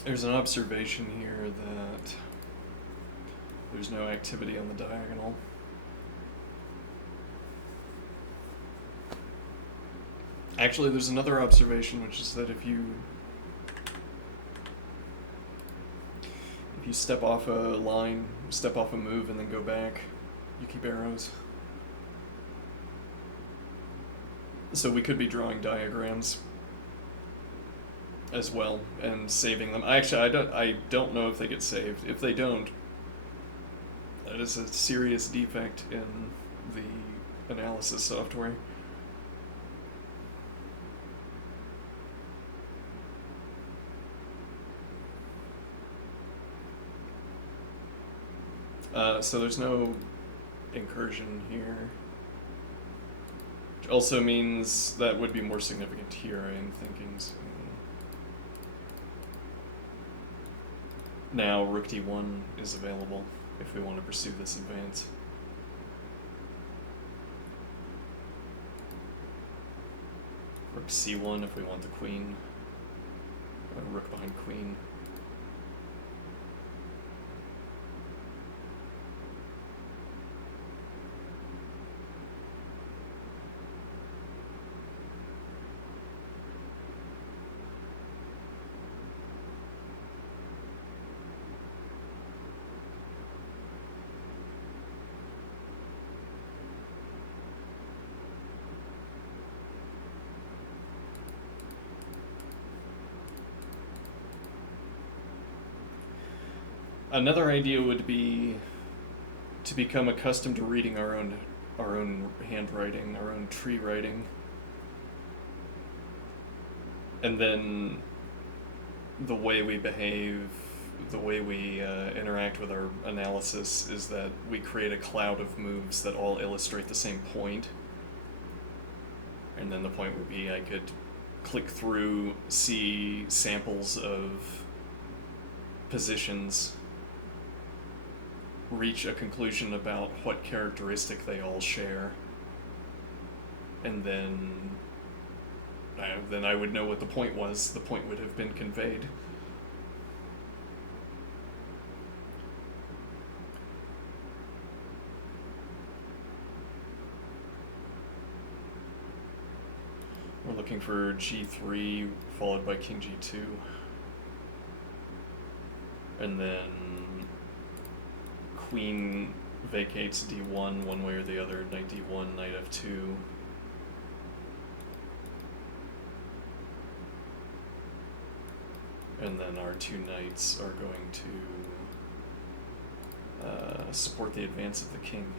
There's an observation here that there's no activity on the diagonal. Actually, there's another observation, which is that if you step off a line, step off a move, and then go back, you keep arrows. So we could be drawing diagrams as well and saving them. Actually, I don't know if they get saved. If they don't, that is a serious defect in the analysis software. So there's no incursion here, which also means that would be more significant here, I'm thinking. So. Now rook d1 is available if we want to pursue this advance. Rook c1 if we want the queen. Rook behind queen. Another idea would be to become accustomed to reading our own handwriting, our own tree writing. And then the way we behave, the way we interact with our analysis is that we create a cloud of moves that all illustrate the same point. And then the point would be I could click through, see samples of positions, reach a conclusion about what characteristic they all share, and then then I would know what the point was. The point would have been conveyed. We're looking for g3 followed by king g2. And then queen vacates d1 one way or the other, knight d1, knight f2. And then our two knights are going to support the advance of the king.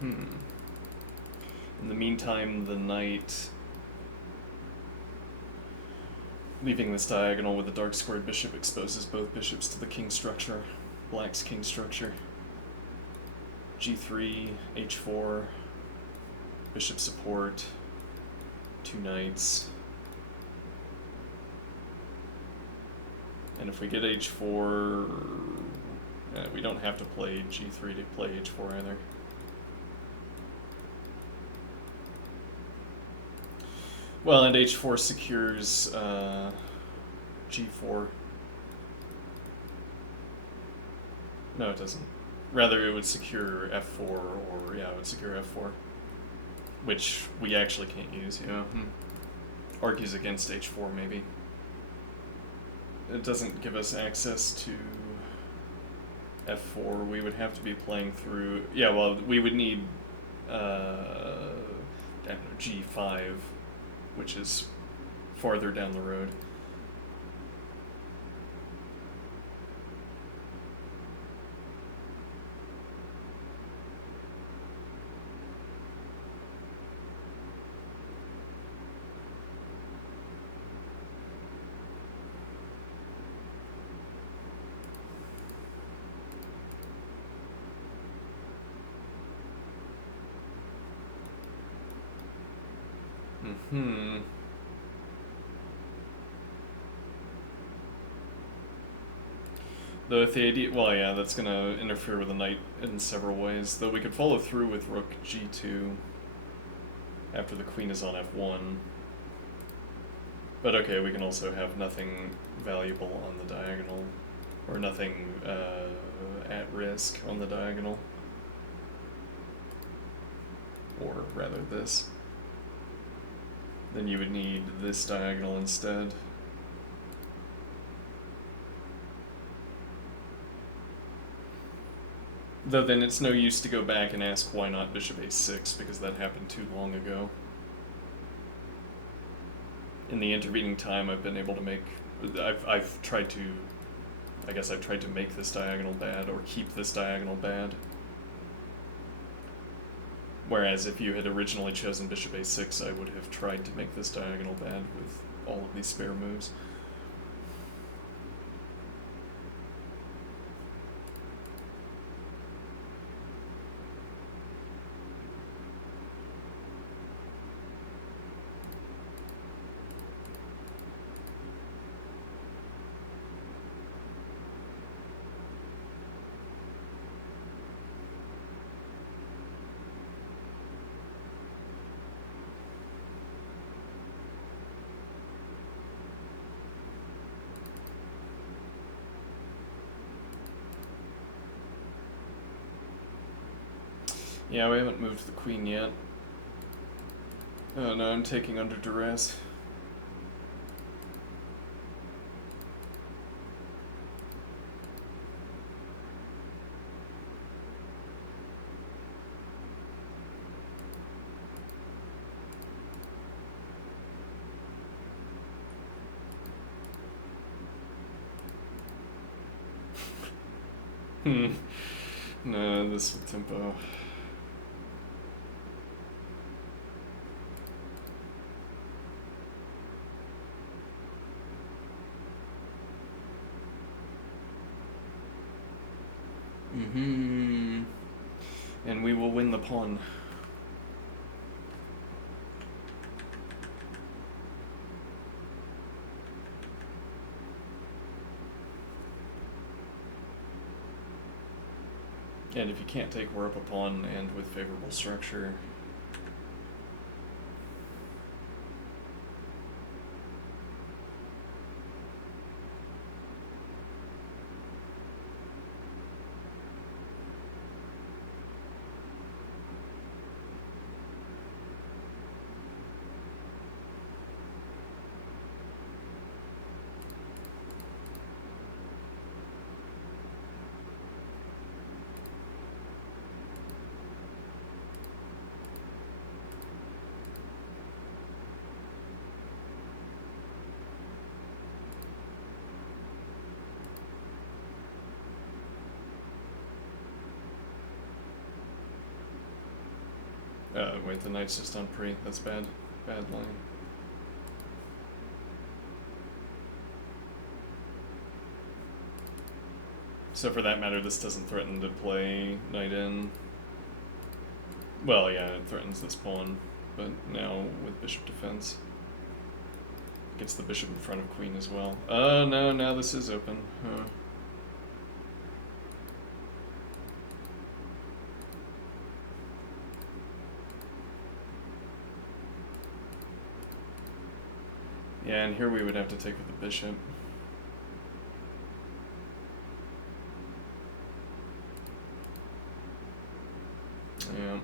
In the meantime, the knight, leaving this diagonal with the dark squared bishop, exposes both bishops to the king structure, black's king structure. g3, h4, bishop support, two knights. And if we get h4, we don't have to play g3 to play h4 either. Well, and h4 secures g4. No, it doesn't. Rather, it would secure f4, or yeah, it would secure f4, which we actually can't use. Yeah, argues against h4 maybe. It doesn't give us access to f4. We would have to be playing through. Yeah, well, we would need I don't know, g5, which is farther down the road. Though if the idea, well, yeah, that's gonna interfere with the knight in several ways. Though we could follow through with rook g2 after the queen is on f1. But okay, we can also have nothing valuable on the diagonal, or nothing at risk on the diagonal. Or rather this. Then you would need this diagonal instead. Though then it's no use to go back and ask why not bishop a6, because that happened too long ago. In the intervening time, I've been able to make... I've tried to... I guess I've tried to make this diagonal bad, or keep this diagonal bad. Whereas if you had originally chosen bishop a6, I would have tried to make this diagonal bad with all of these spare moves. Yeah, we haven't moved the queen yet. Oh no, I'm taking under duress. No, this with tempo. And we will win the pawn. And if you can't take we're up a pawn and with favorable structure. Wait, the knight's just on pre. That's bad. Bad line. So for that matter, this doesn't threaten to play knight in. Well, yeah, it threatens this pawn, but now with bishop defense. Gets the bishop in front of queen as well. Oh, no, now this is open. Huh. Yeah, and here we would have to take with the bishop. Yeah.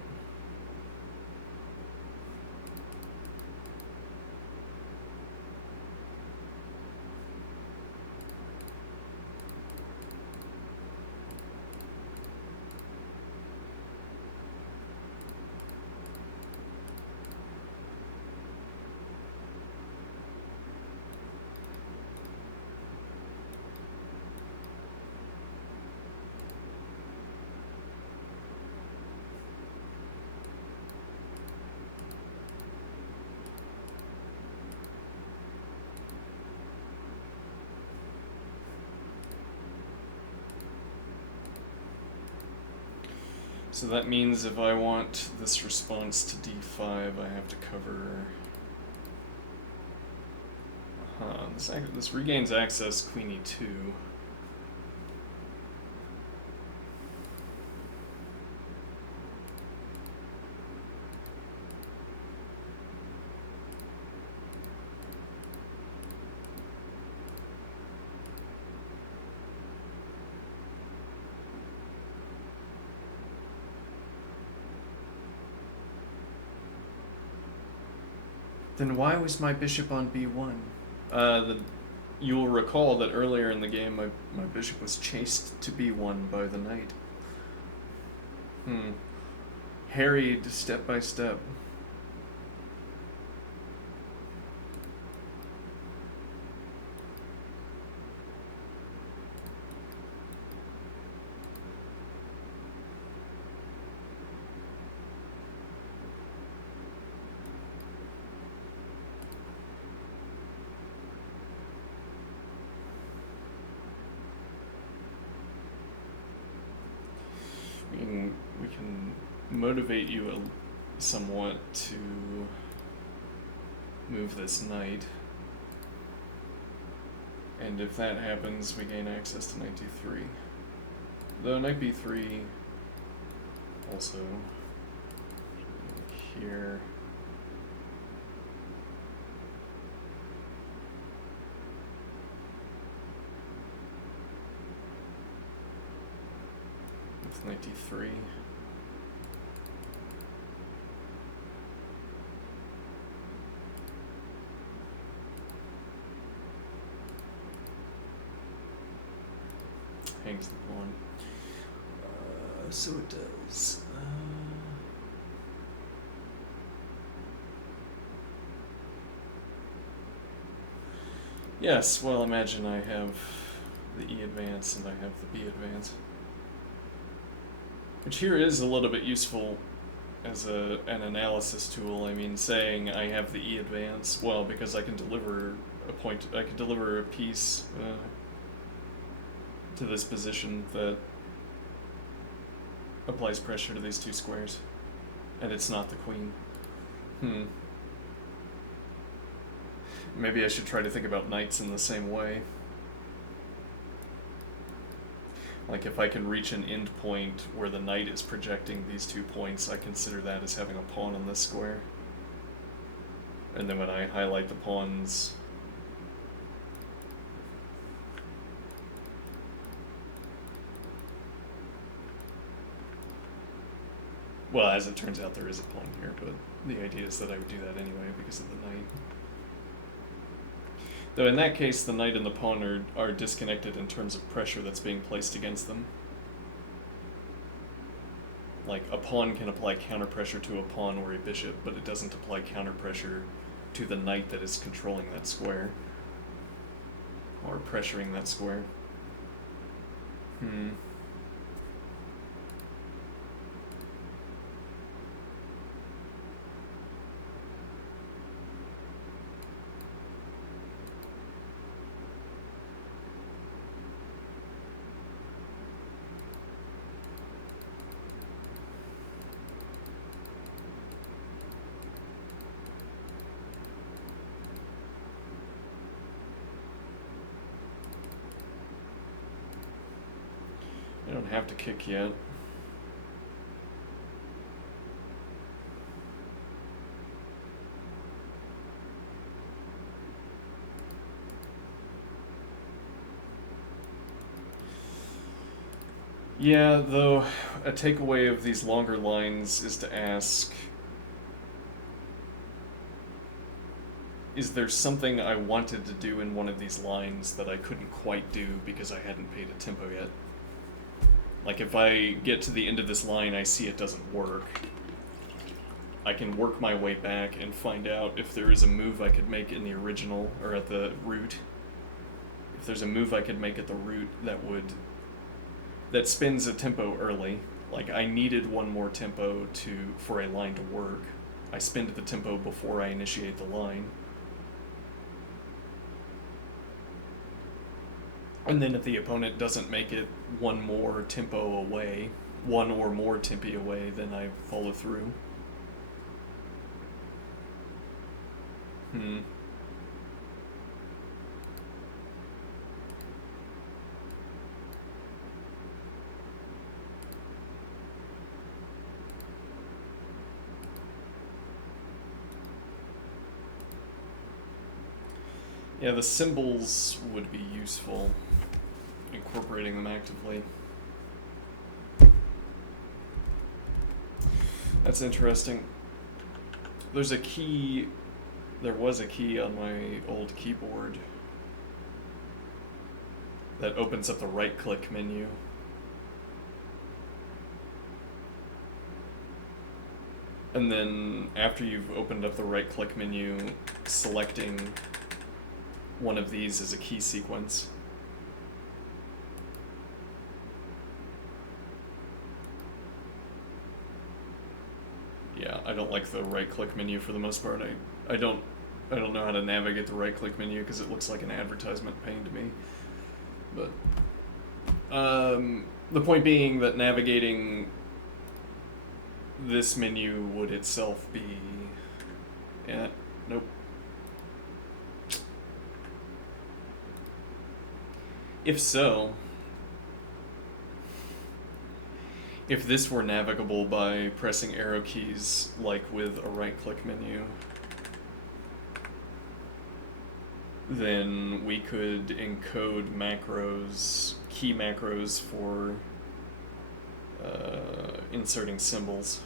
So that means if I want this response to d5, I have to cover... This regains access, queen e2. Then why was my bishop on b1? You'll recall that earlier in the game my bishop was chased to b1 by the knight. Harried step by step. We can motivate you somewhat to move this knight, and if that happens, we gain access to knight d3. Though knight b3 also here. With knight d3. Hangs the pawn. So it does. Yes, well, imagine I have the E advance and I have the B advance. Which here is a little bit useful as an analysis tool. I mean, saying I have the E advance, well, because I can deliver a piece to this position that applies pressure to these two squares, and it's not the queen. Maybe I should try to think about knights in the same way. Like if I can reach an end point where the knight is projecting these 2 points, I consider that as having a pawn on this square. And then when I highlight the pawns, well, as it turns out, there is a pawn here, but the idea is that I would do that anyway because of the knight. Though in that case, the knight and the pawn are disconnected in terms of pressure that's being placed against them. Like, a pawn can apply counter pressure to a pawn or a bishop, but it doesn't apply counter pressure to the knight that is controlling that square. Or pressuring that square. I don't have to kick yet. Yeah, though, a takeaway of these longer lines is to ask, is there something I wanted to do in one of these lines that I couldn't quite do because I hadn't paid a tempo yet? Like, if I get to the end of this line, I see it doesn't work, I can work my way back and find out if there is a move I could make in the original, or at the root. If there's a move I could make at the root that spins a tempo early. Like, I needed one more tempo for a line to work. I spin to the tempo before I initiate the line. And then if the opponent doesn't make it one more tempo away, one or more tempi away, then I follow through. Yeah, the symbols would be useful, incorporating them actively. That's interesting. There was a key on my old keyboard that opens up the right-click menu. And then after you've opened up the right-click menu, selecting one of these is a key sequence. Yeah, I don't like the right-click menu for the most part. I don't know how to navigate the right-click menu because it looks like an advertisement pain to me. But the point being that navigating this menu would itself be... Yeah, nope. If so, if this were navigable by pressing arrow keys like with a right-click menu, then we could encode macros, key macros for inserting symbols.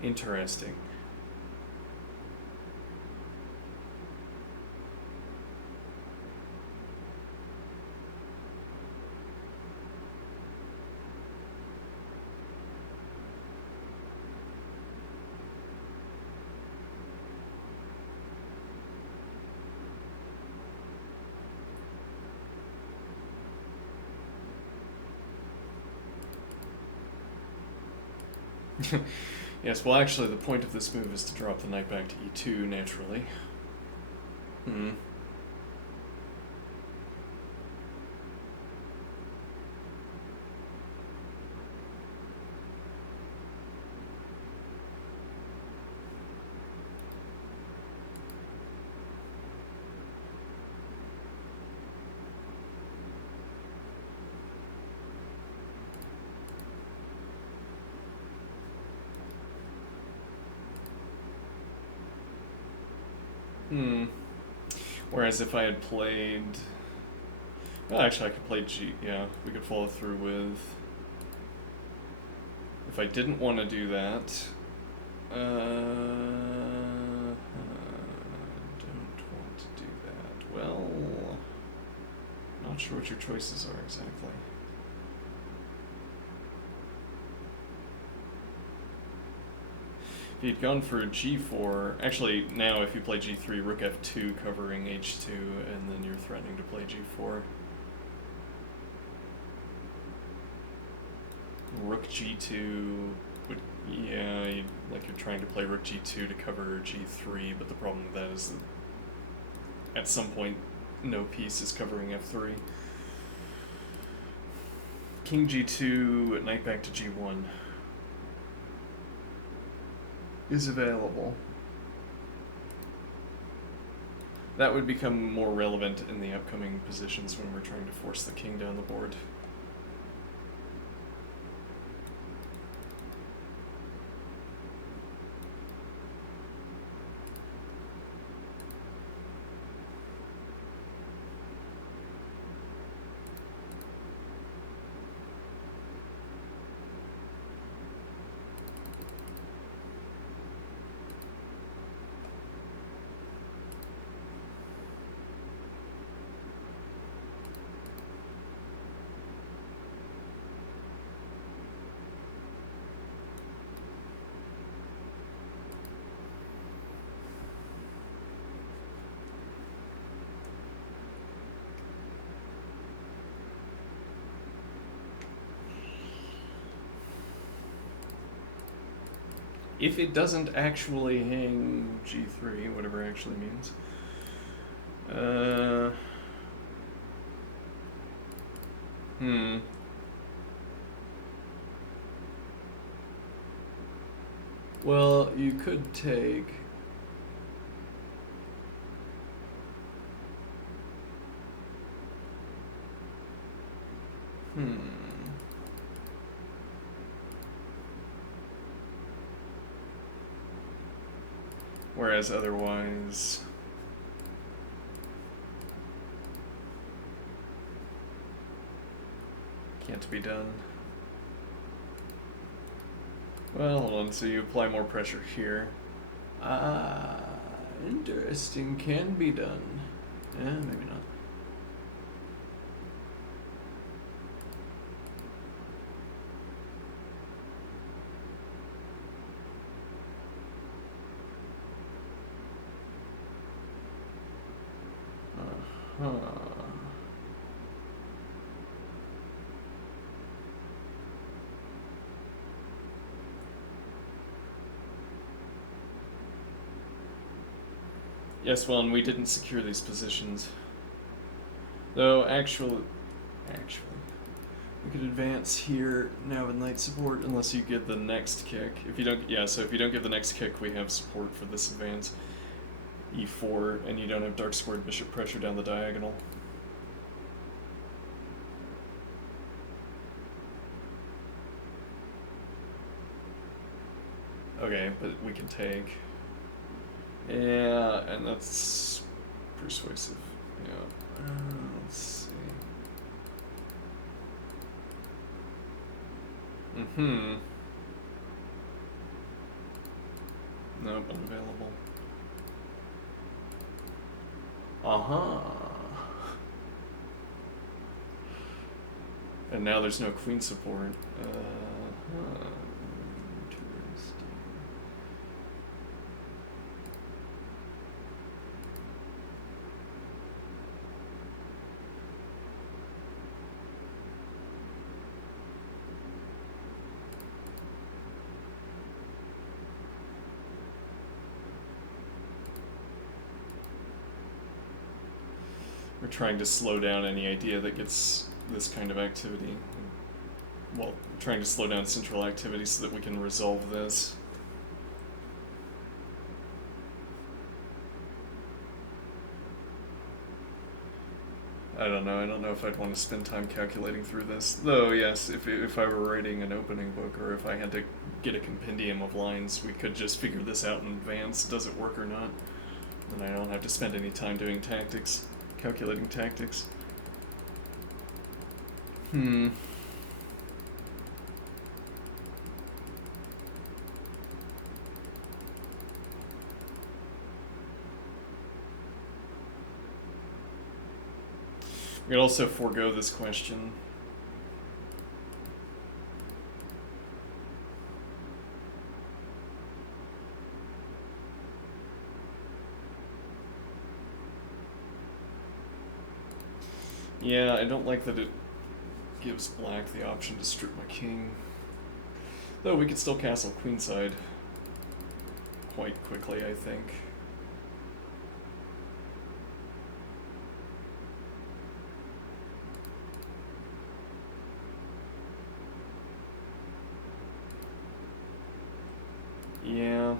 Interesting. Yes, well actually the point of this move is to drop the knight back to e2 naturally. Hmm. Whereas if I had played... Well, actually, I could play G... Yeah, we could follow through with... If I didn't want to do that... don't want to do that. Well... Not sure what your choices are exactly. If you'd gone for g4, actually now if you play g3, rook f2 covering h2, and then you're threatening to play g4. Rook g2 would, yeah, like you're trying to play rook g2 to cover g3, but the problem with that is that at some point no piece is covering f3. King g2, knight back to g1 is available. That would become more relevant in the upcoming positions when we're trying to force the king down the board. If it doesn't actually hang g3, whatever actually means. Well, you could take... Whereas otherwise... Can't be done. Well, hold on, so you apply more pressure here. Interesting, can be done. Yeah, maybe not. Yes, well, and we didn't secure these positions. Though, actually, we could advance here now with knight support unless you get the next kick. If you don't, yeah, so if you don't get the next kick, we have support for this advance. E4, and you don't have dark squared bishop pressure down the diagonal. Okay, but we can take. Yeah, and that's persuasive. Yeah. Let's see. Nope, unavailable. And now there's no queen support. Interesting. We're trying to slow down any idea that gets this kind of activity. Well, trying to slow down central activity so that we can resolve this. I don't know if I'd want to spend time calculating through this. Though, yes, if I were writing an opening book or if I had to get a compendium of lines, we could just figure this out in advance. Does it work or not? And I don't have to spend any time doing tactics, calculating tactics. We could also forego this question. Yeah, I don't like that it gives black the option to strip my king. Though we could still castle queenside quite quickly, I think. Yeah,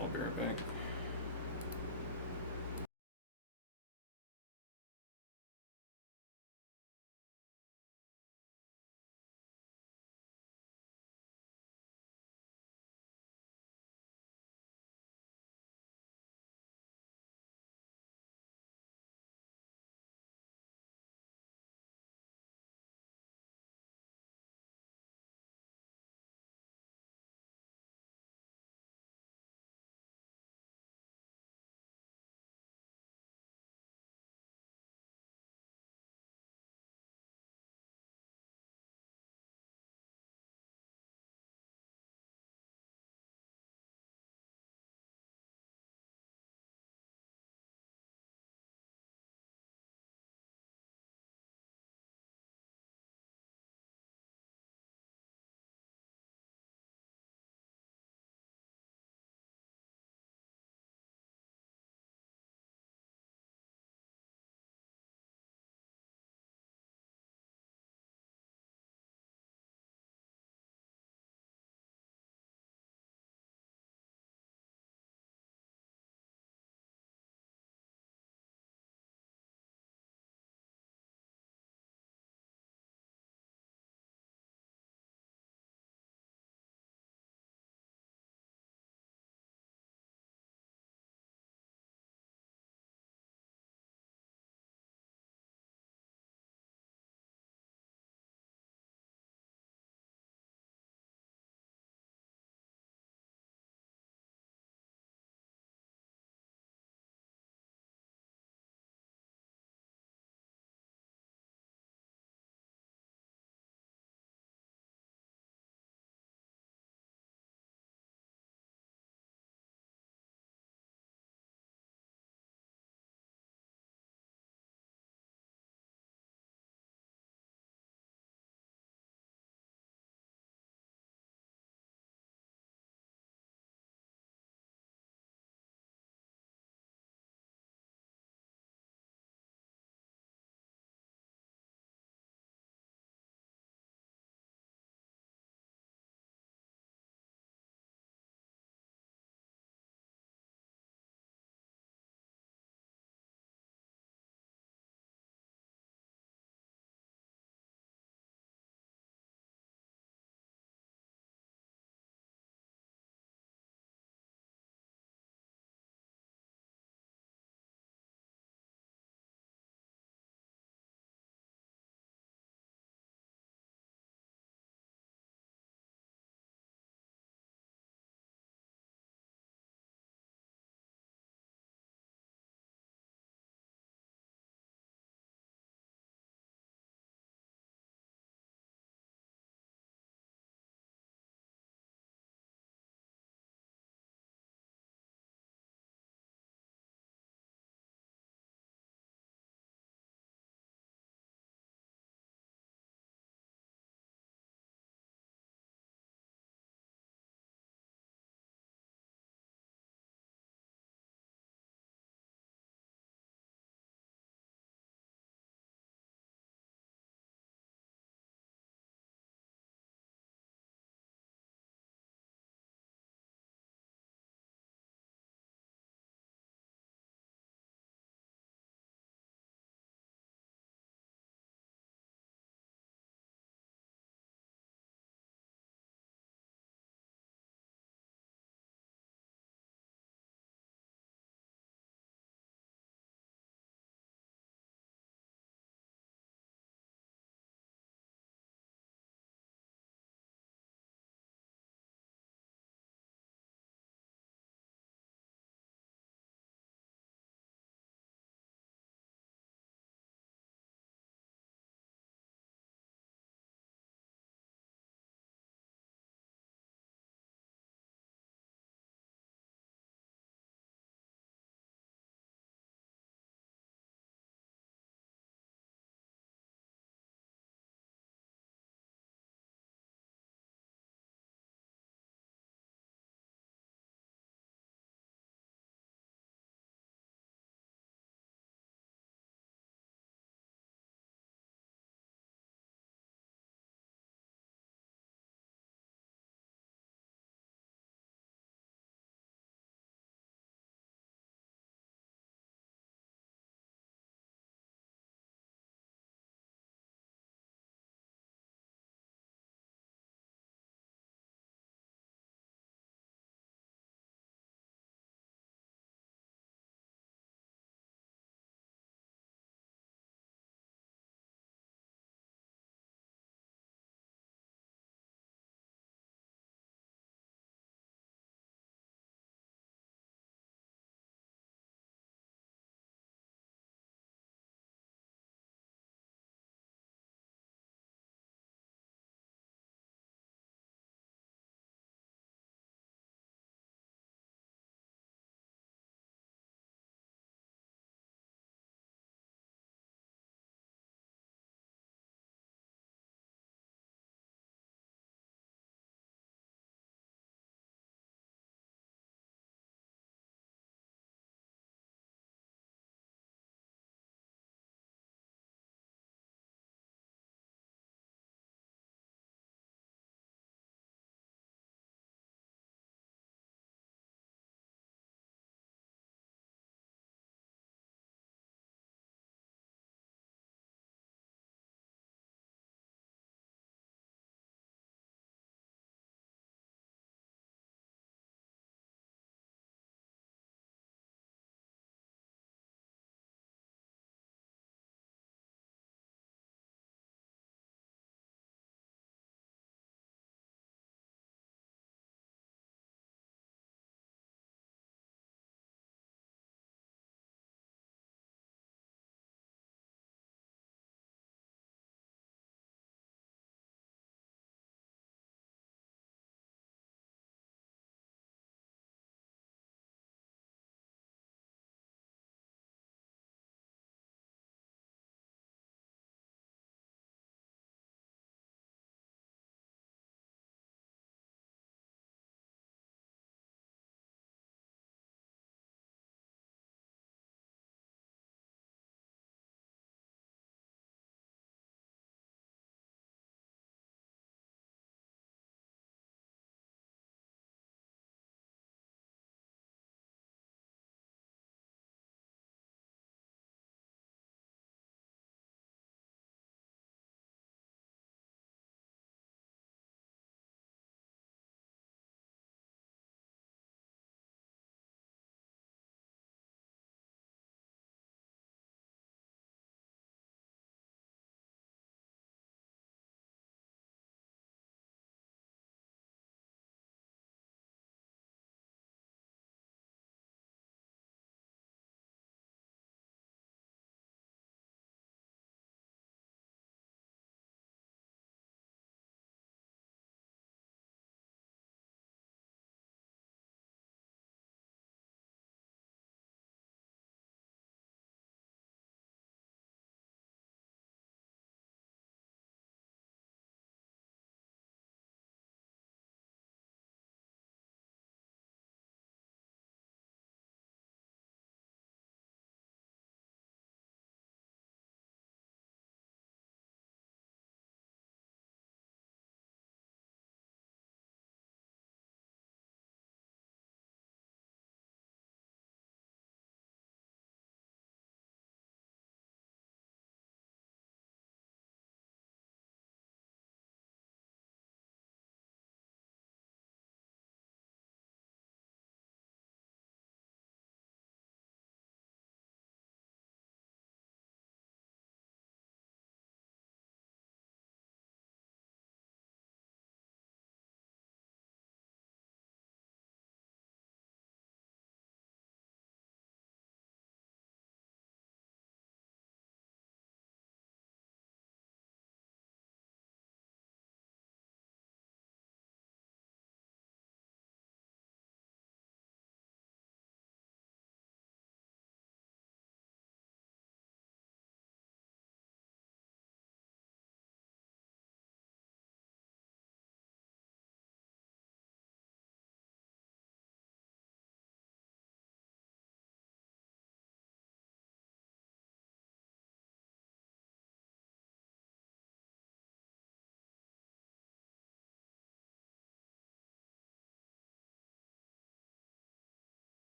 I'll be right back.